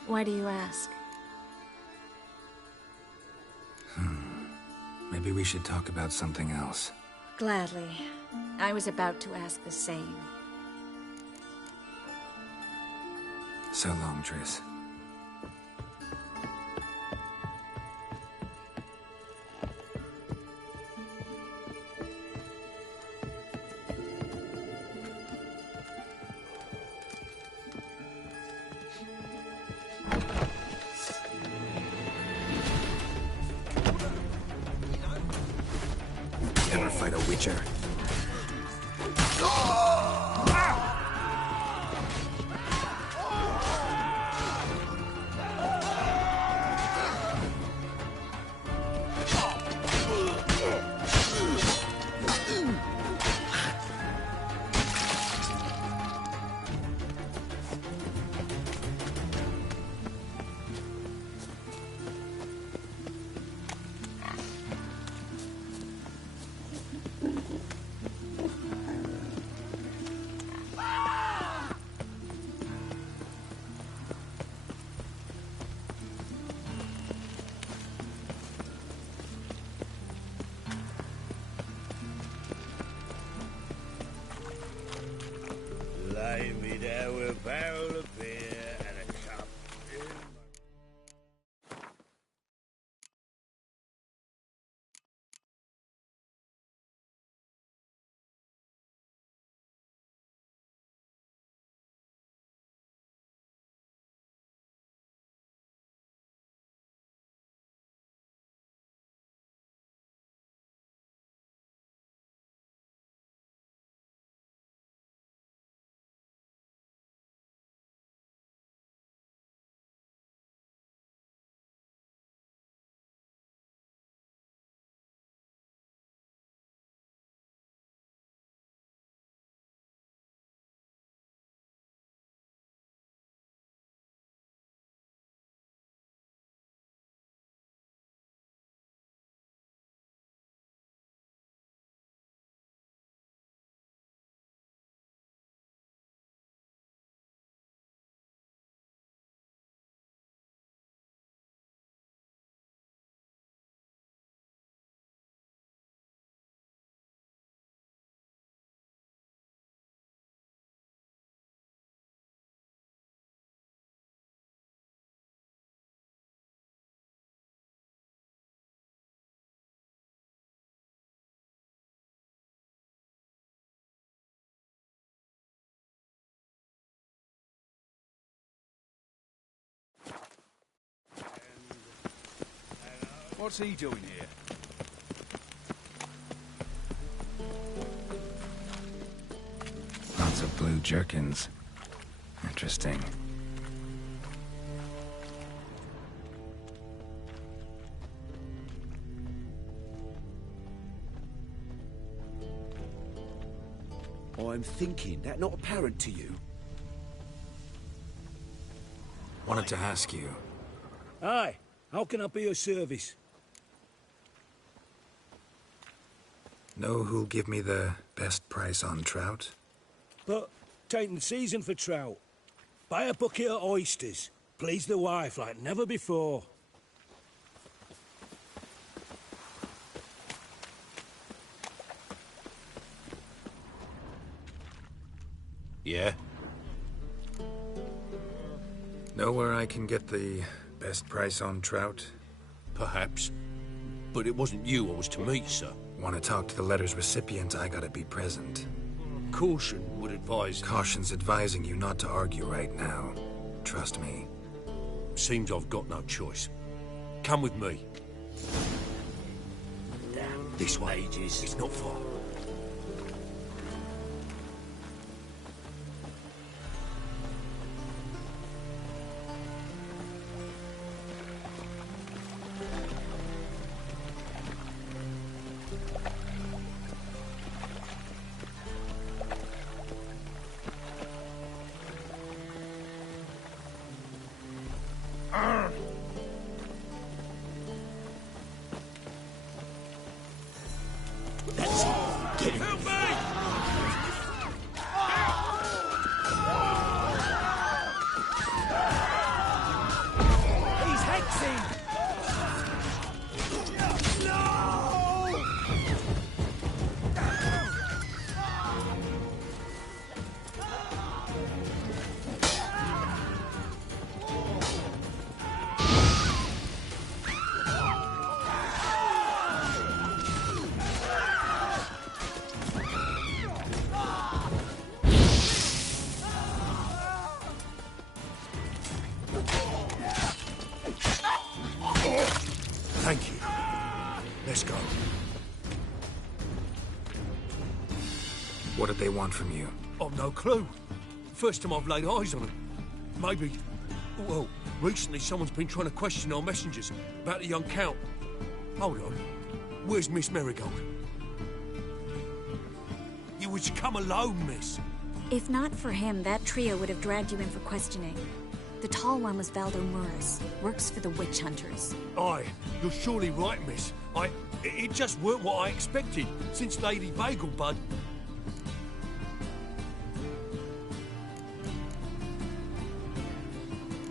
Why do you ask? Maybe we should talk about something else. Gladly. I was about to ask the same. So long, Triss. Ever fight a witcher? Lay me down with a barrel of beer and a cup. What's he doing here? Lots of blue jerkins. Interesting. I'm thinking, that not apparent to you? Wanted to ask you. Aye, how can I be of service? Know who'll give me the best price on trout? But tain't the season for trout. Buy a bucket of oysters. Please the wife like never before. Yeah? Know where I can get the best price on trout? Perhaps. But it wasn't you I was to meet, sir. Want to talk to the letter's recipient, I gotta be present. Caution would advise... Caution's advising you not to argue right now. Trust me. Seems I've got no choice. Come with me. Damn, This way. It's not far. What did they want from you? I've no clue. First time I've laid eyes on them. Maybe... Well, recently someone's been trying to question our messengers about the young Count. Hold on. Where's Miss Marigold? You was to come alone, miss. If not for him, that trio would have dragged you in for questioning. The tall one was Valdo Muris, works for the witch hunters. Aye, you're surely right, miss. It just weren't what I expected, since Lady Bagelbud...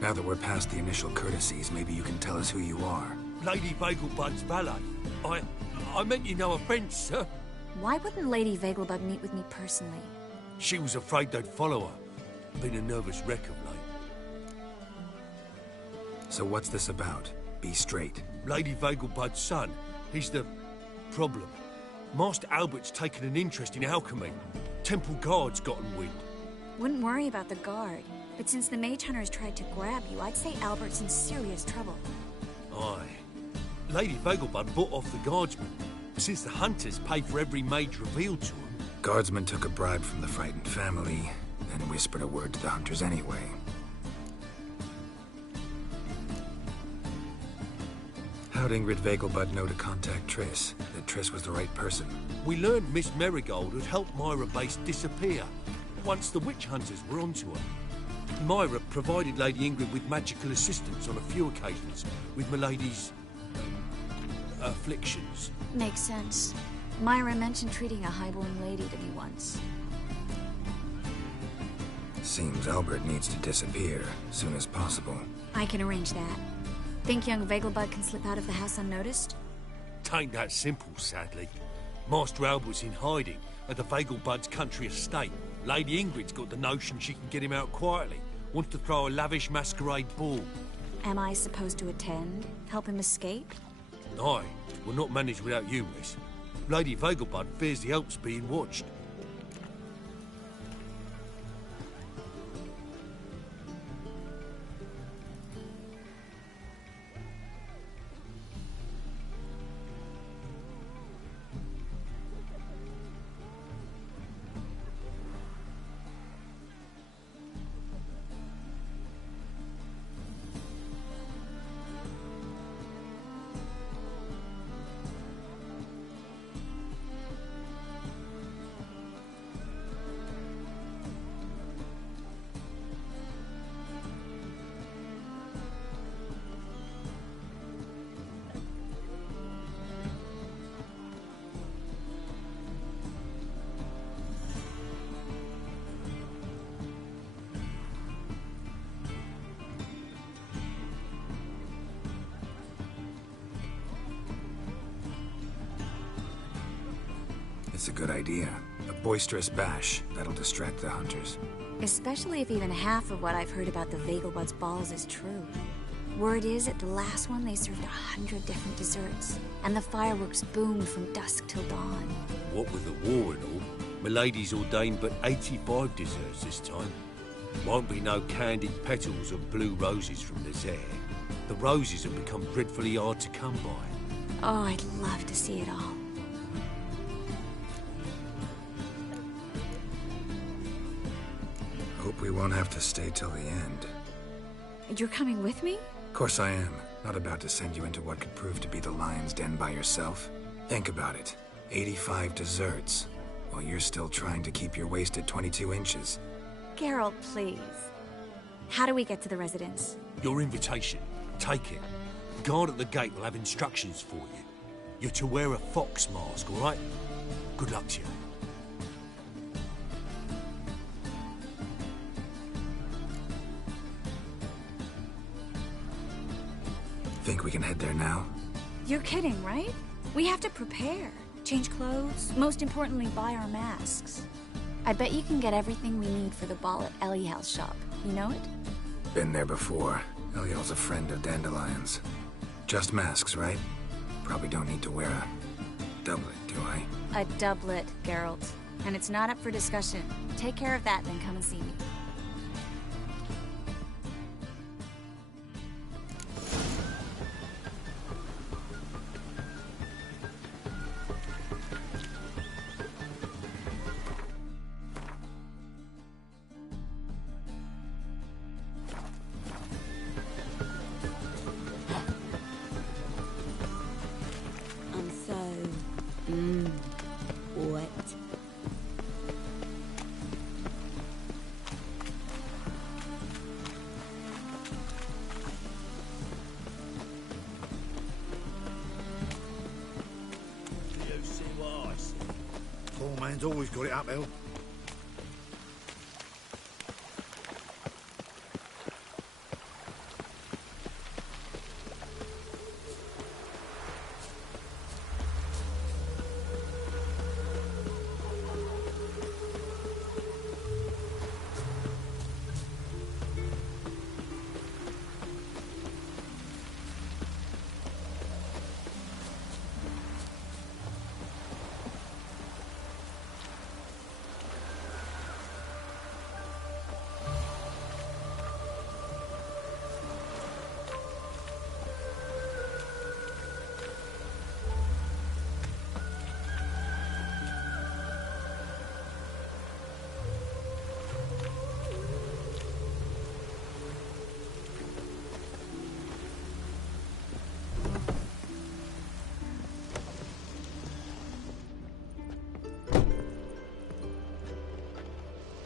Now that we're past the initial courtesies, maybe you can tell us who you are. Lady Bagelbud's valet. I meant you no offence, sir. Why wouldn't Lady Vegelbud meet with me personally? She was afraid they'd follow her. Been a nervous wreck of late. So what's this about? Be straight. Lady Vegelbud's son, he's the problem. Master Albert's taken an interest in alchemy. Temple Guard's gotten wind. Wouldn't worry about the guard, but since the mage hunters tried to grab you, I'd say Albert's in serious trouble. Aye. Lady Vegelbud bought off the guardsmen, since the hunters pay for every mage revealed to them. Guardsmen took a bribe from the frightened family, then whispered a word to the hunters anyway. How'd Ingrid Vegelbud know to contact Triss? That Triss was the right person? We learned Miss Marigold had helped Myra Base disappear, once the witch hunters were onto her. Myra provided Lady Ingrid with magical assistance on a few occasions, with Milady's... afflictions. Makes sense. Myra mentioned treating a highborn lady to me once. Seems Albert needs to disappear as soon as possible. I can arrange that. Think young Vegelbud can slip out of the house unnoticed? Tain't that simple, sadly. Master Albert's in hiding at the Vegelbud's country estate. Lady Ingrid's got the notion she can get him out quietly. Wants to throw a lavish masquerade ball. Am I supposed to attend? Help him escape? Aye, we'll not manage without you, miss. Lady Vegelbud fears the Alps being watched. It's a good idea. A boisterous bash. That'll distract the hunters. Especially if even half of what I've heard about the Vegelbud's balls is true. Word is, at the last one they served 100 different desserts, and the fireworks boomed from dusk till dawn. What with the war and all, Milady's ordained but 85 desserts this time. Won't be no candied petals or blue roses from Nazaire. The roses have become dreadfully hard to come by. Oh, I'd love to see it all. Hope we won't have to stay till the end. You're coming with me? Of course I am. Not about to send you into what could prove to be the lion's den by yourself. Think about it. 85 desserts, while you're still trying to keep your waist at 22 inches. Geralt, please. How do we get to the residence? Your invitation. Take it. The guard at the gate will have instructions for you. You're to wear a fox mask, all right? Good luck to you. Think we can head there now? You're kidding, right? We have to prepare. Change clothes. Most importantly, buy our masks. I bet you can get everything we need for the ball at Eliel's shop. You know it? Been there before. Eliel's a friend of Dandelion's. Just masks, right? Probably don't need to wear a doublet, do I? A doublet, Geralt. And it's not up for discussion. Take care of that, then come and see me. man's always got it uphill.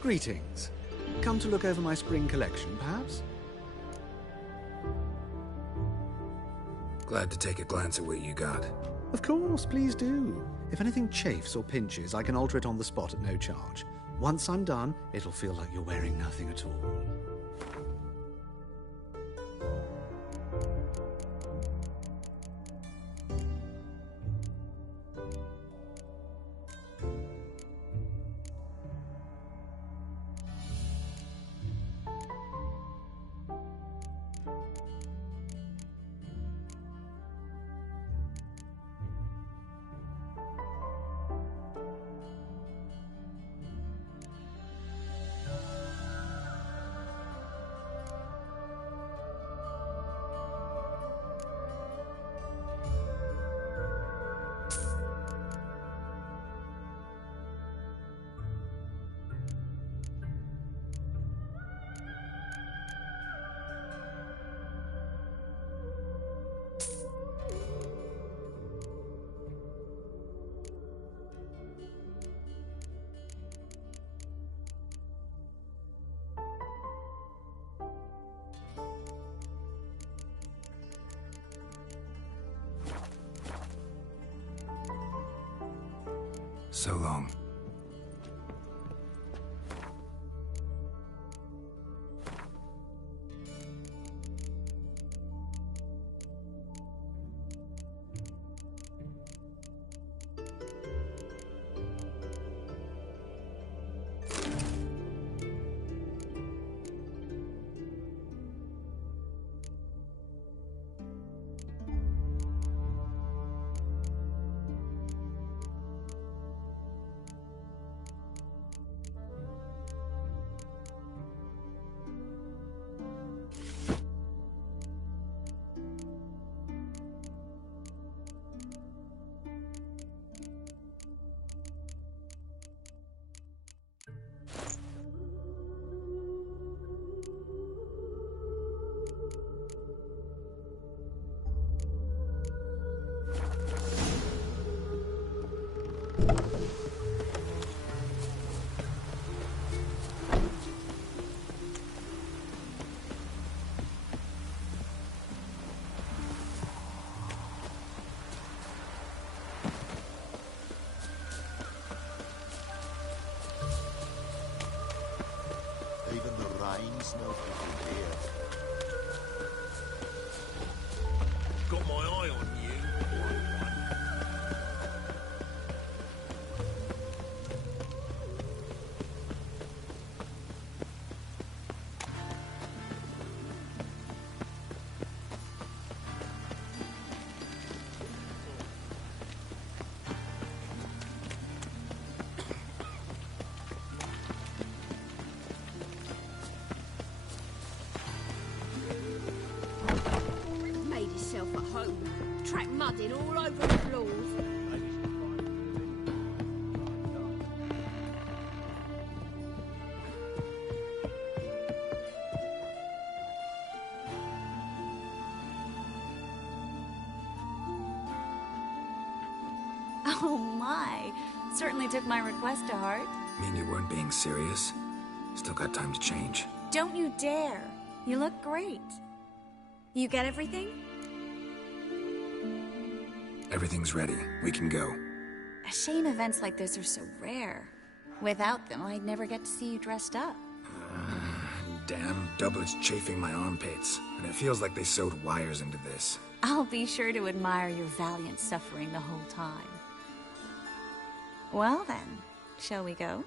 Greetings. Come to look over my spring collection, perhaps? Glad to take a glance at what you got. Of course, please do. If anything chafes or pinches, I can alter it on the spot at no charge. Once I'm done, it'll feel like you're wearing nothing at all. So long. Even the rain smells good here. Got my eye on you. Made yourself at home. Track mudding all over the floors. Oh my. Certainly took my request to heart. Mean you weren't being serious? Still got time to change. Don't you dare. You look great. You get everything? Everything's ready. We can go. A shame events like this are so rare. Without them, I'd never get to see you dressed up. Damn doublet's chafing my armpits, and it feels like they sewed wires into this. I'll be sure to admire your valiant suffering the whole time. Well then, shall we go?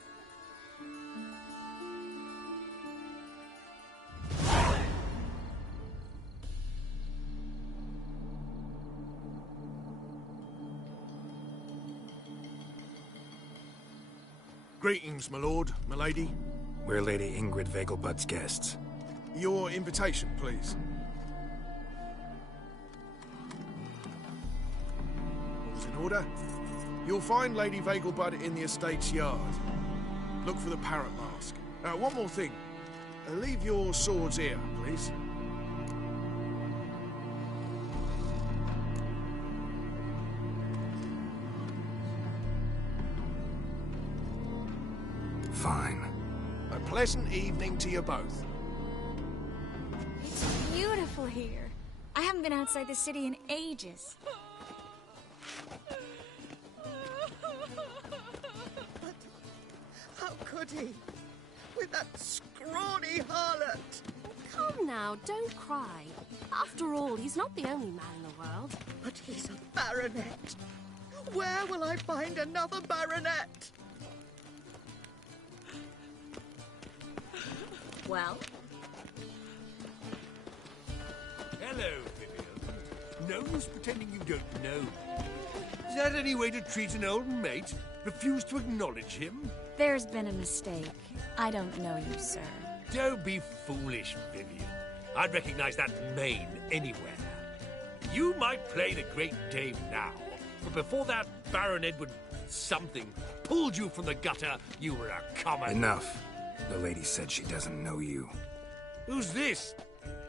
Greetings, my lord, my lady. We're Lady Ingrid Vegelbud's guests. Your invitation, please. All's in order. You'll find Lady Vegelbud in the estate's yard. Look for the parrot mask. One more thing. Leave your swords here, please. Fine. A pleasant evening to you both. It's beautiful here. I haven't been outside the city in ages. But how could he? With that scrawny harlot! Come now, don't cry. After all, he's not the only man in the world. But he's a baronet. Where will I find another baronet? Well? Hello, Vivian. No use pretending you don't know. Is that any way to treat an old mate? Refuse to acknowledge him? There's been a mistake. I don't know you, sir. Don't be foolish, Vivian. I'd recognize that mane anywhere. You might play the great dame now, but before that Baron Edward something pulled you from the gutter, you were a common... Enough. The lady said she doesn't know you. Who's this?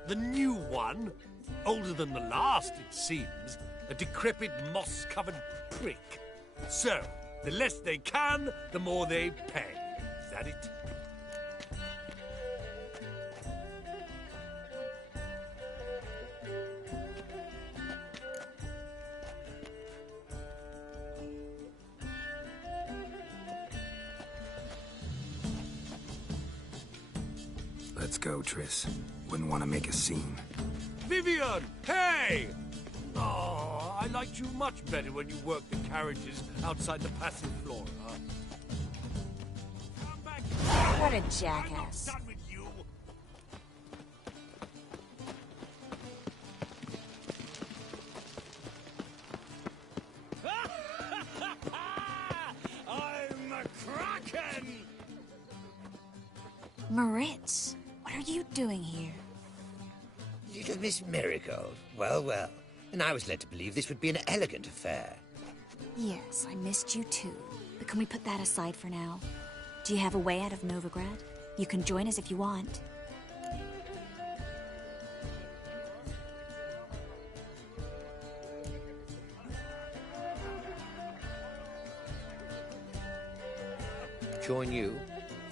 The new one? Older than the last, it seems. A decrepit, moss-covered prick. So, the less they can, the more they pay. Is that it? Let's go, Triss. Wouldn't want to make a scene. Vivian! Hey! Oh, I liked you much better when you worked the carriages outside the passive floor, huh? Come back. What a jackass. I'm not done with you. I'm a kraken! Moritz, what are you doing here? Little Miss Marigold. Well, well. And I was led to believe this would be an elegant affair. Yes, I missed you too. But can we put that aside for now? Do you have a way out of Novigrad? You can join us if you want. Join you?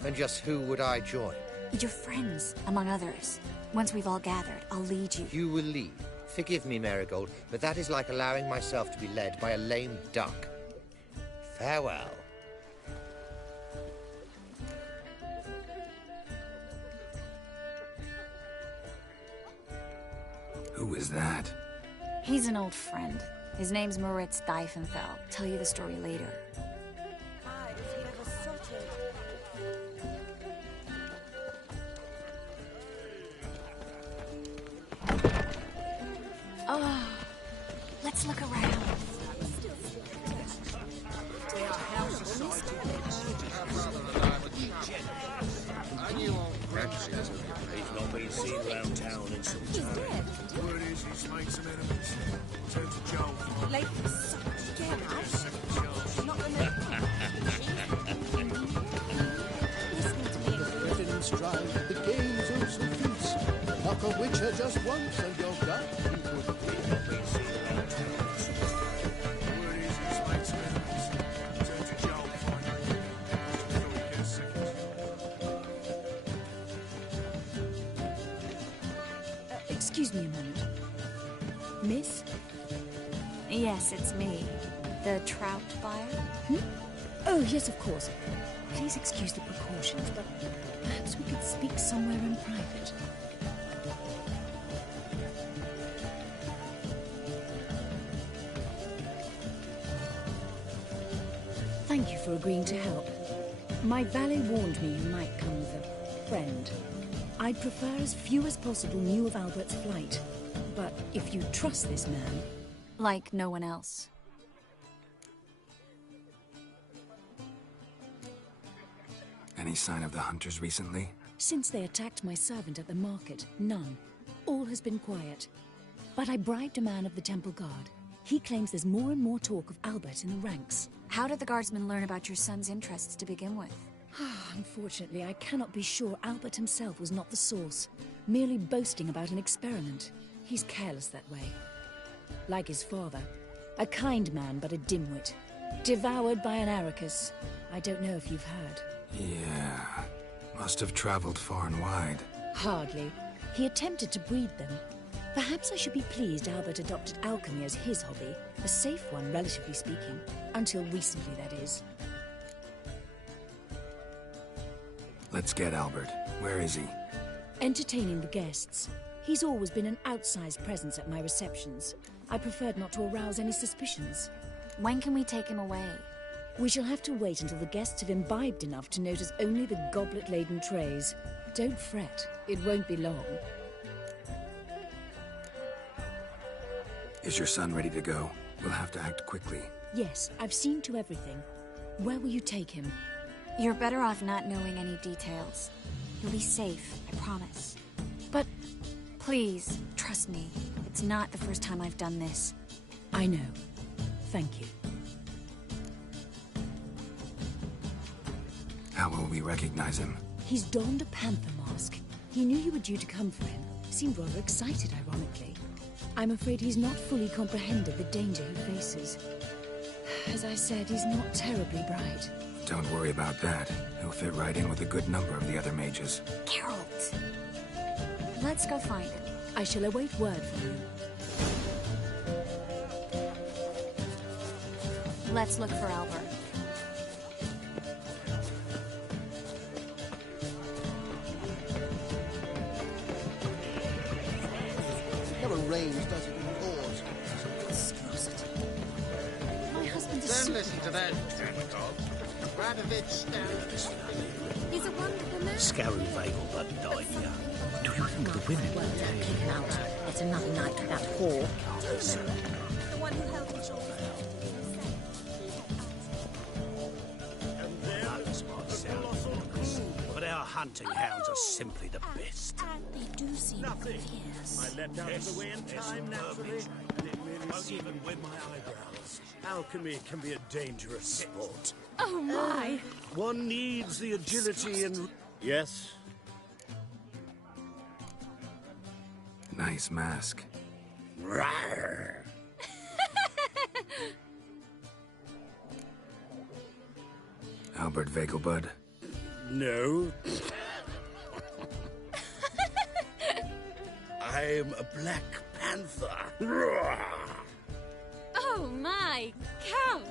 And just who would I join? Your friends, among others. Once we've all gathered, I'll lead you. You will lead. Forgive me, Marigold, but that is like allowing myself to be led by a lame duck. Farewell. Who is that? He's an old friend. His name's Moritz Diefenfeld. Tell you the story later. Oh, let's look around. He's not been seen around town in some time. Word is he's made some enemies. Turn to Joel. Weddings drive, the games are so feast. Knock a witcher just once and you're gone. Excuse me a moment. Miss? Yes, it's me. The trout buyer? Oh, yes, of course. Please excuse the precautions, but perhaps we could speak somewhere in private. Thank you for agreeing to help. My valet warned me you might come with a friend. I'd prefer as few as possible knew of Albert's flight. But if you trust this man... Like no one else. Any sign of the hunters recently? Since they attacked my servant at the market, none. All has been quiet. But I bribed a man of the Temple Guard. He claims there's more and more talk of Albert in the ranks. How did the guardsmen learn about your son's interests to begin with? Unfortunately, I cannot be sure Albert himself was not the source, merely boasting about an experiment. He's careless that way. Like his father. A kind man, but a dimwit. Devoured by an Arrakis. I don't know if you've heard. Yeah. Must have traveled far and wide. Hardly. He attempted to breed them. Perhaps I should be pleased Albert adopted alchemy as his hobby. A safe one, relatively speaking. Until recently, that is. Let's get Albert. Where is he? Entertaining the guests. He's always been an outsized presence at my receptions. I preferred not to arouse any suspicions. When can we take him away? We shall have to wait until the guests have imbibed enough to notice only the goblet-laden trays. Don't fret. It won't be long. Is your son ready to go? We'll have to act quickly. Yes, I've seen to everything. Where will you take him? You're better off not knowing any details. You'll be safe, I promise. But... Please, trust me. It's not the first time I've done this. I know. Thank you. How will we recognize him? He's donned a panther mask. He knew you were due to come for him. Seemed rather excited, ironically. I'm afraid he's not fully comprehended the danger he faces. As I said, he's not terribly bright. Don't worry about that. He'll fit right in with a good number of the other mages. Geralt! Let's go find him. I shall await word from you. Let's look for Albert. Never rains, does it, indoors? Monstrosity. My husband's a Don't listen to that demagogue. Radovich stands. He's a wonderful man. Scaravagle but died young. Do you think the women will take him out? It's another night with that whore. The one who held his shoulder. But our hunting hounds are simply the best. They do seem fierce. I leapt out of the way in time, naturally, and it really seemed even with my eyebrows. Alchemy can be a dangerous sport. Oh my! One needs the agility and... Yes? Nice mask. Rawr. Albert Vegelbud? No. I'm a Black Panther. Oh my, Count!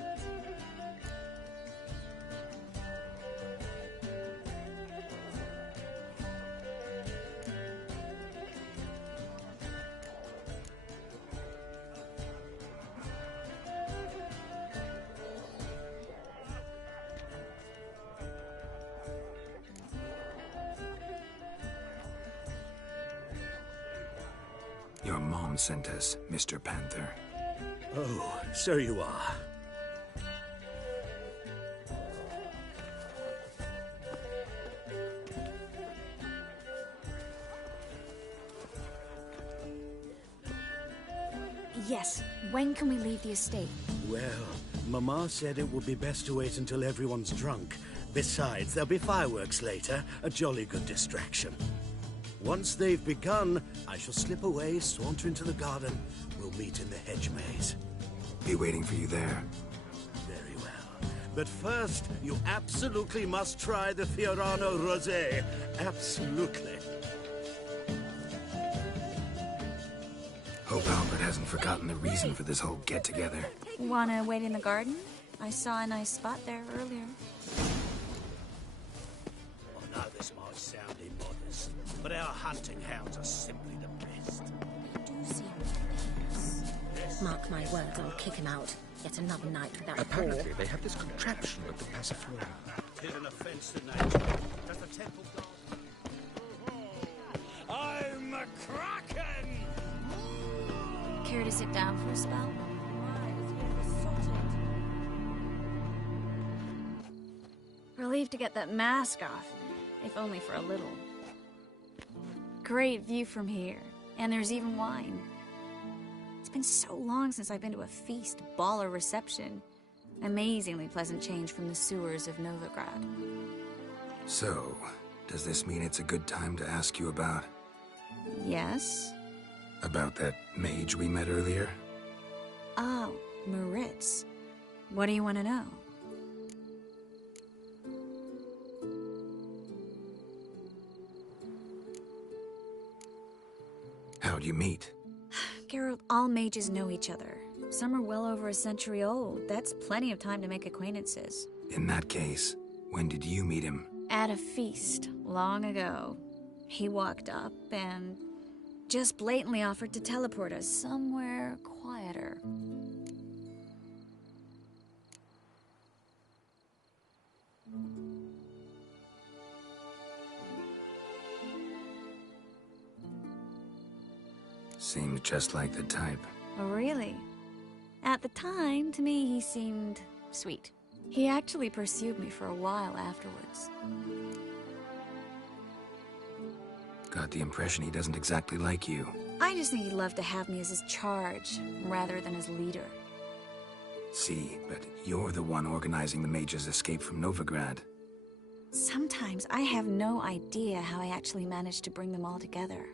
Your mom sent us, Mr. Panther. Oh, so you are. Yes. When can we leave the estate? Well, Mama said it would be best to wait until everyone's drunk. Besides, there'll be fireworks later, a jolly good distraction. Once they've begun, I shall slip away, saunter into the garden. We'll meet in the hedge maze. Be waiting for you there. Very well. But first, you absolutely must try the Fiorano Rosé. Absolutely. Hope Albert hasn't forgotten the reason for this whole get-together. Wanna wait in the garden? I saw a nice spot there earlier. I know this might sound immodest, but our hunting hounds are simply the best. Do seem nice. Mark my words, I'll kick him out. Yet another night without Apparently, they have this contraption with the Passiflora. Tis an offense to nature. Does the temple guard... I'm a kraken! Care to sit down for a spell? Relieved to get that mask off, if only for a little. Great view from here, and there's even wine. It's been so long since I've been to a feast, ball, or reception. Amazingly pleasant change from the sewers of Novigrad. So, does this mean it's a good time to ask you about... Yes? About that mage we met earlier? Oh, Maritz. What do you want to know? How'd you meet? Geralt, all mages know each other. Some are well over a century old. That's plenty of time to make acquaintances. In that case, when did you meet him? At a feast, long ago. He walked up and just blatantly offered to teleport us somewhere quieter. Seems just like the type. Oh, really? At the time, to me, he seemed sweet. He actually pursued me for a while afterwards. Got the impression he doesn't exactly like you. I just think he'd love to have me as his charge, rather than his leader. See, but you're the one organizing the mage's escape from Novigrad. Sometimes I have no idea how I actually managed to bring them all together.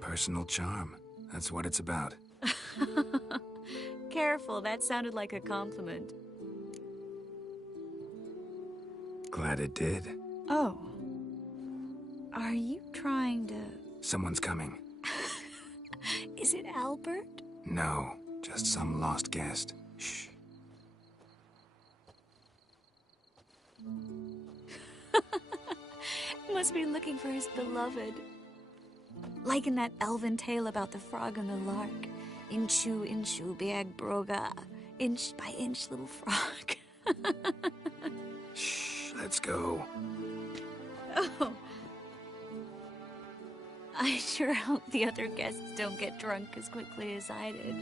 Personal charm. That's what it's about. Careful, that sounded like a compliment. Glad it did. Oh. Are you trying to... Someone's coming. Is it Albert? No, just some lost guest. Shh. Must be looking for his beloved. Like in that elven tale about the frog and the lark. Inchu, inchu, biag broga. Inch by inch, little frog. Shh, let's go. Oh. I sure hope the other guests don't get drunk as quickly as I did.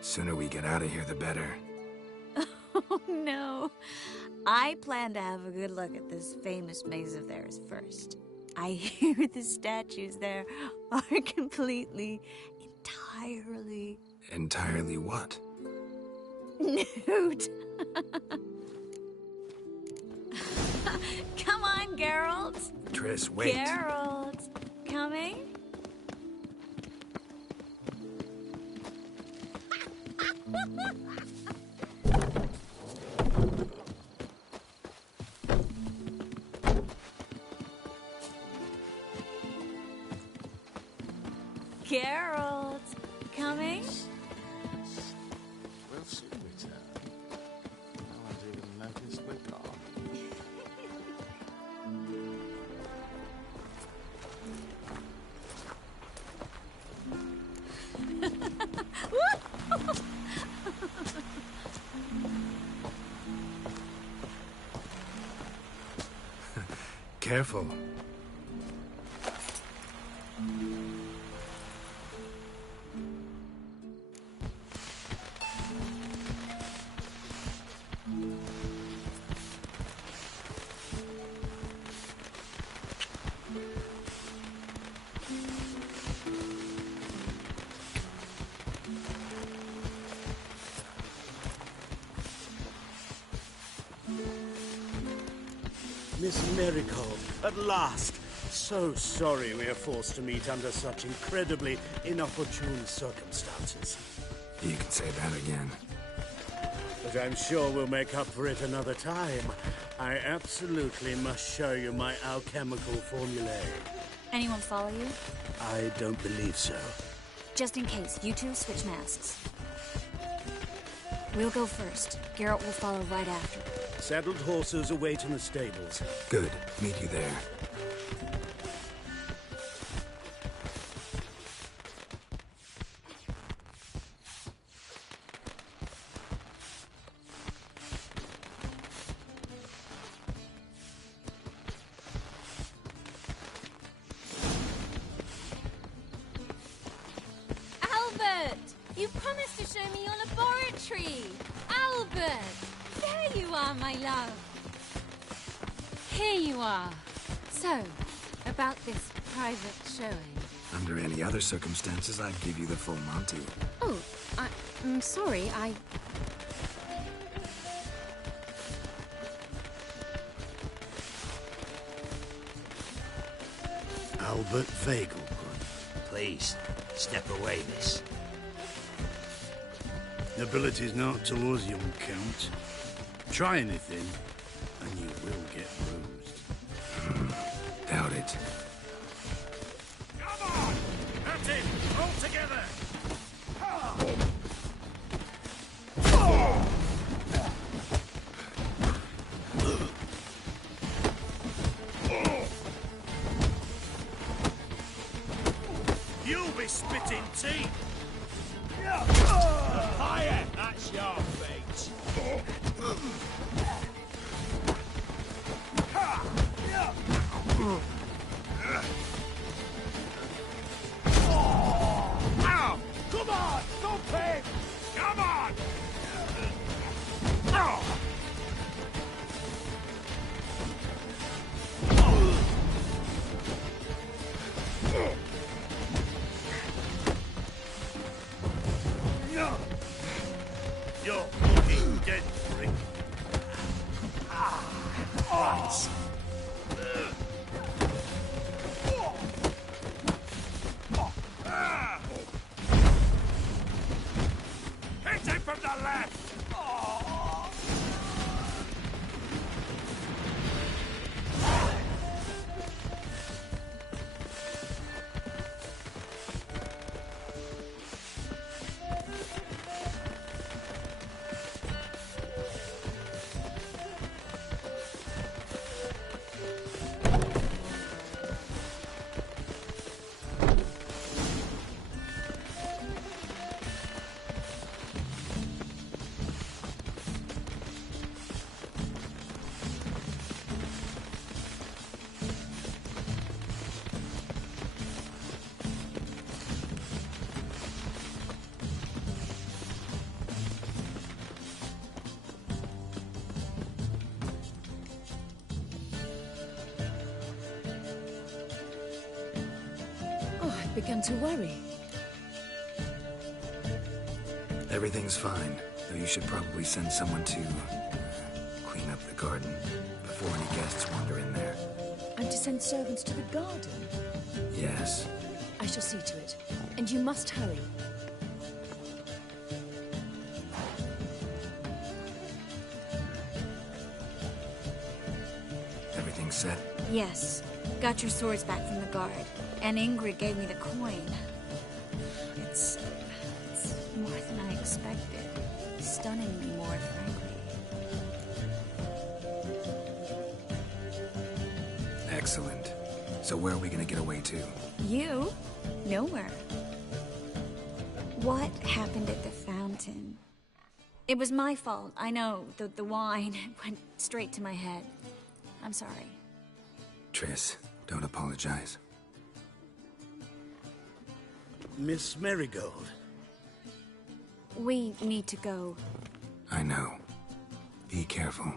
Sooner we get out of here, the better. Oh, no. I plan to have a good look at this famous maze of theirs first. I hear the statues there are completely, entirely... Entirely what? Nude. Come on, Geralt. Triss, wait. Geralt. Coming? Geralt, coming? We'll soon return. No one's even noticed we're gone. Careful. Miss Miracle, at last. So sorry we are forced to meet under such incredibly inopportune circumstances. You can say that again. But I'm sure we'll make up for it another time. I absolutely must show you my alchemical formulae. Anyone follow you? I don't believe so. Just in case, you two switch masks. We'll go first. Garrett will follow right after. Saddled horses await in the stables. Good. Meet you there. Albert! You promised to show me your laboratory! Albert! There you are, my love! Here you are. So, about this private showing. Under any other circumstances, I'd give you the full Monty. Oh, I'm sorry, Albert Vegelbrunn. Please, step away, miss. Nobility's not towards young Count. Try anything, and you will get bruised. Doubt it. Come on! That's it! All together! You'll be spitting teeth! Higher! That's your fate! Ow! Come on! Don't pay! Come on! You're fucking dead, prick. Right. Hit him from the left! Oh, I began to worry. Everything's fine, though you should probably send someone to clean up the garden before any guests wander in there. I'm to send servants to the garden? Yes. I shall see to it. And you must hurry. Everything set? Yes. Got your swords back from the guard. And Ingrid gave me the coin. It's more than I expected. Stunningly more, frankly. Excellent. So where are we gonna get away to? You? Nowhere. What happened at the fountain? It was my fault, I know. The wine went straight to my head. I'm sorry. Triss. Don't apologize. Miss Marigold. We need to go. I know. Be careful.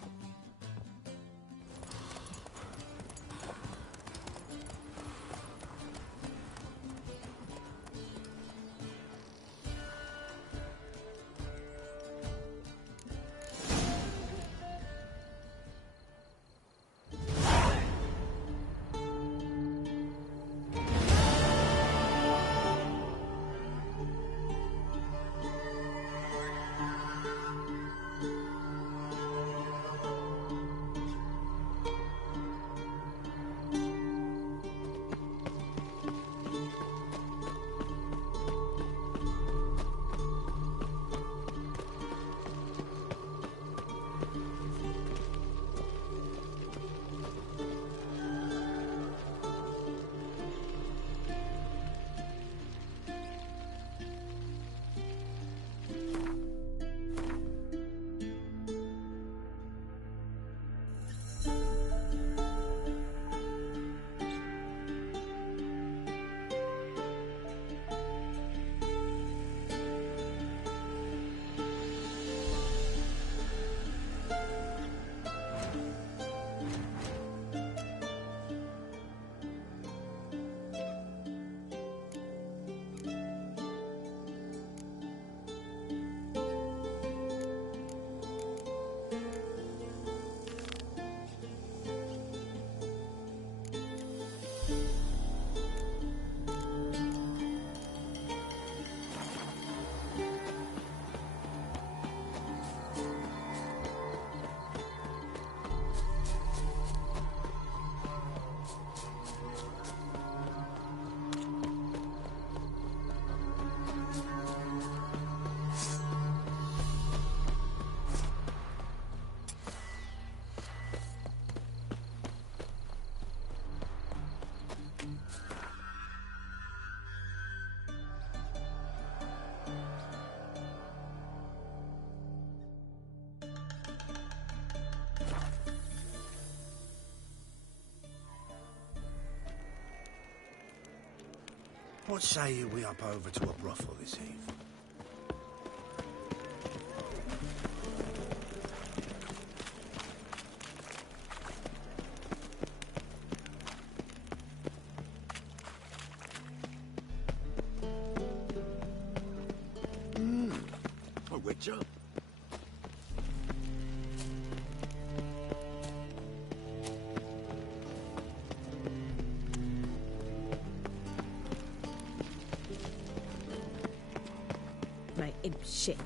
What say you we up over to a brothel this eve? A witcher? My imp shit.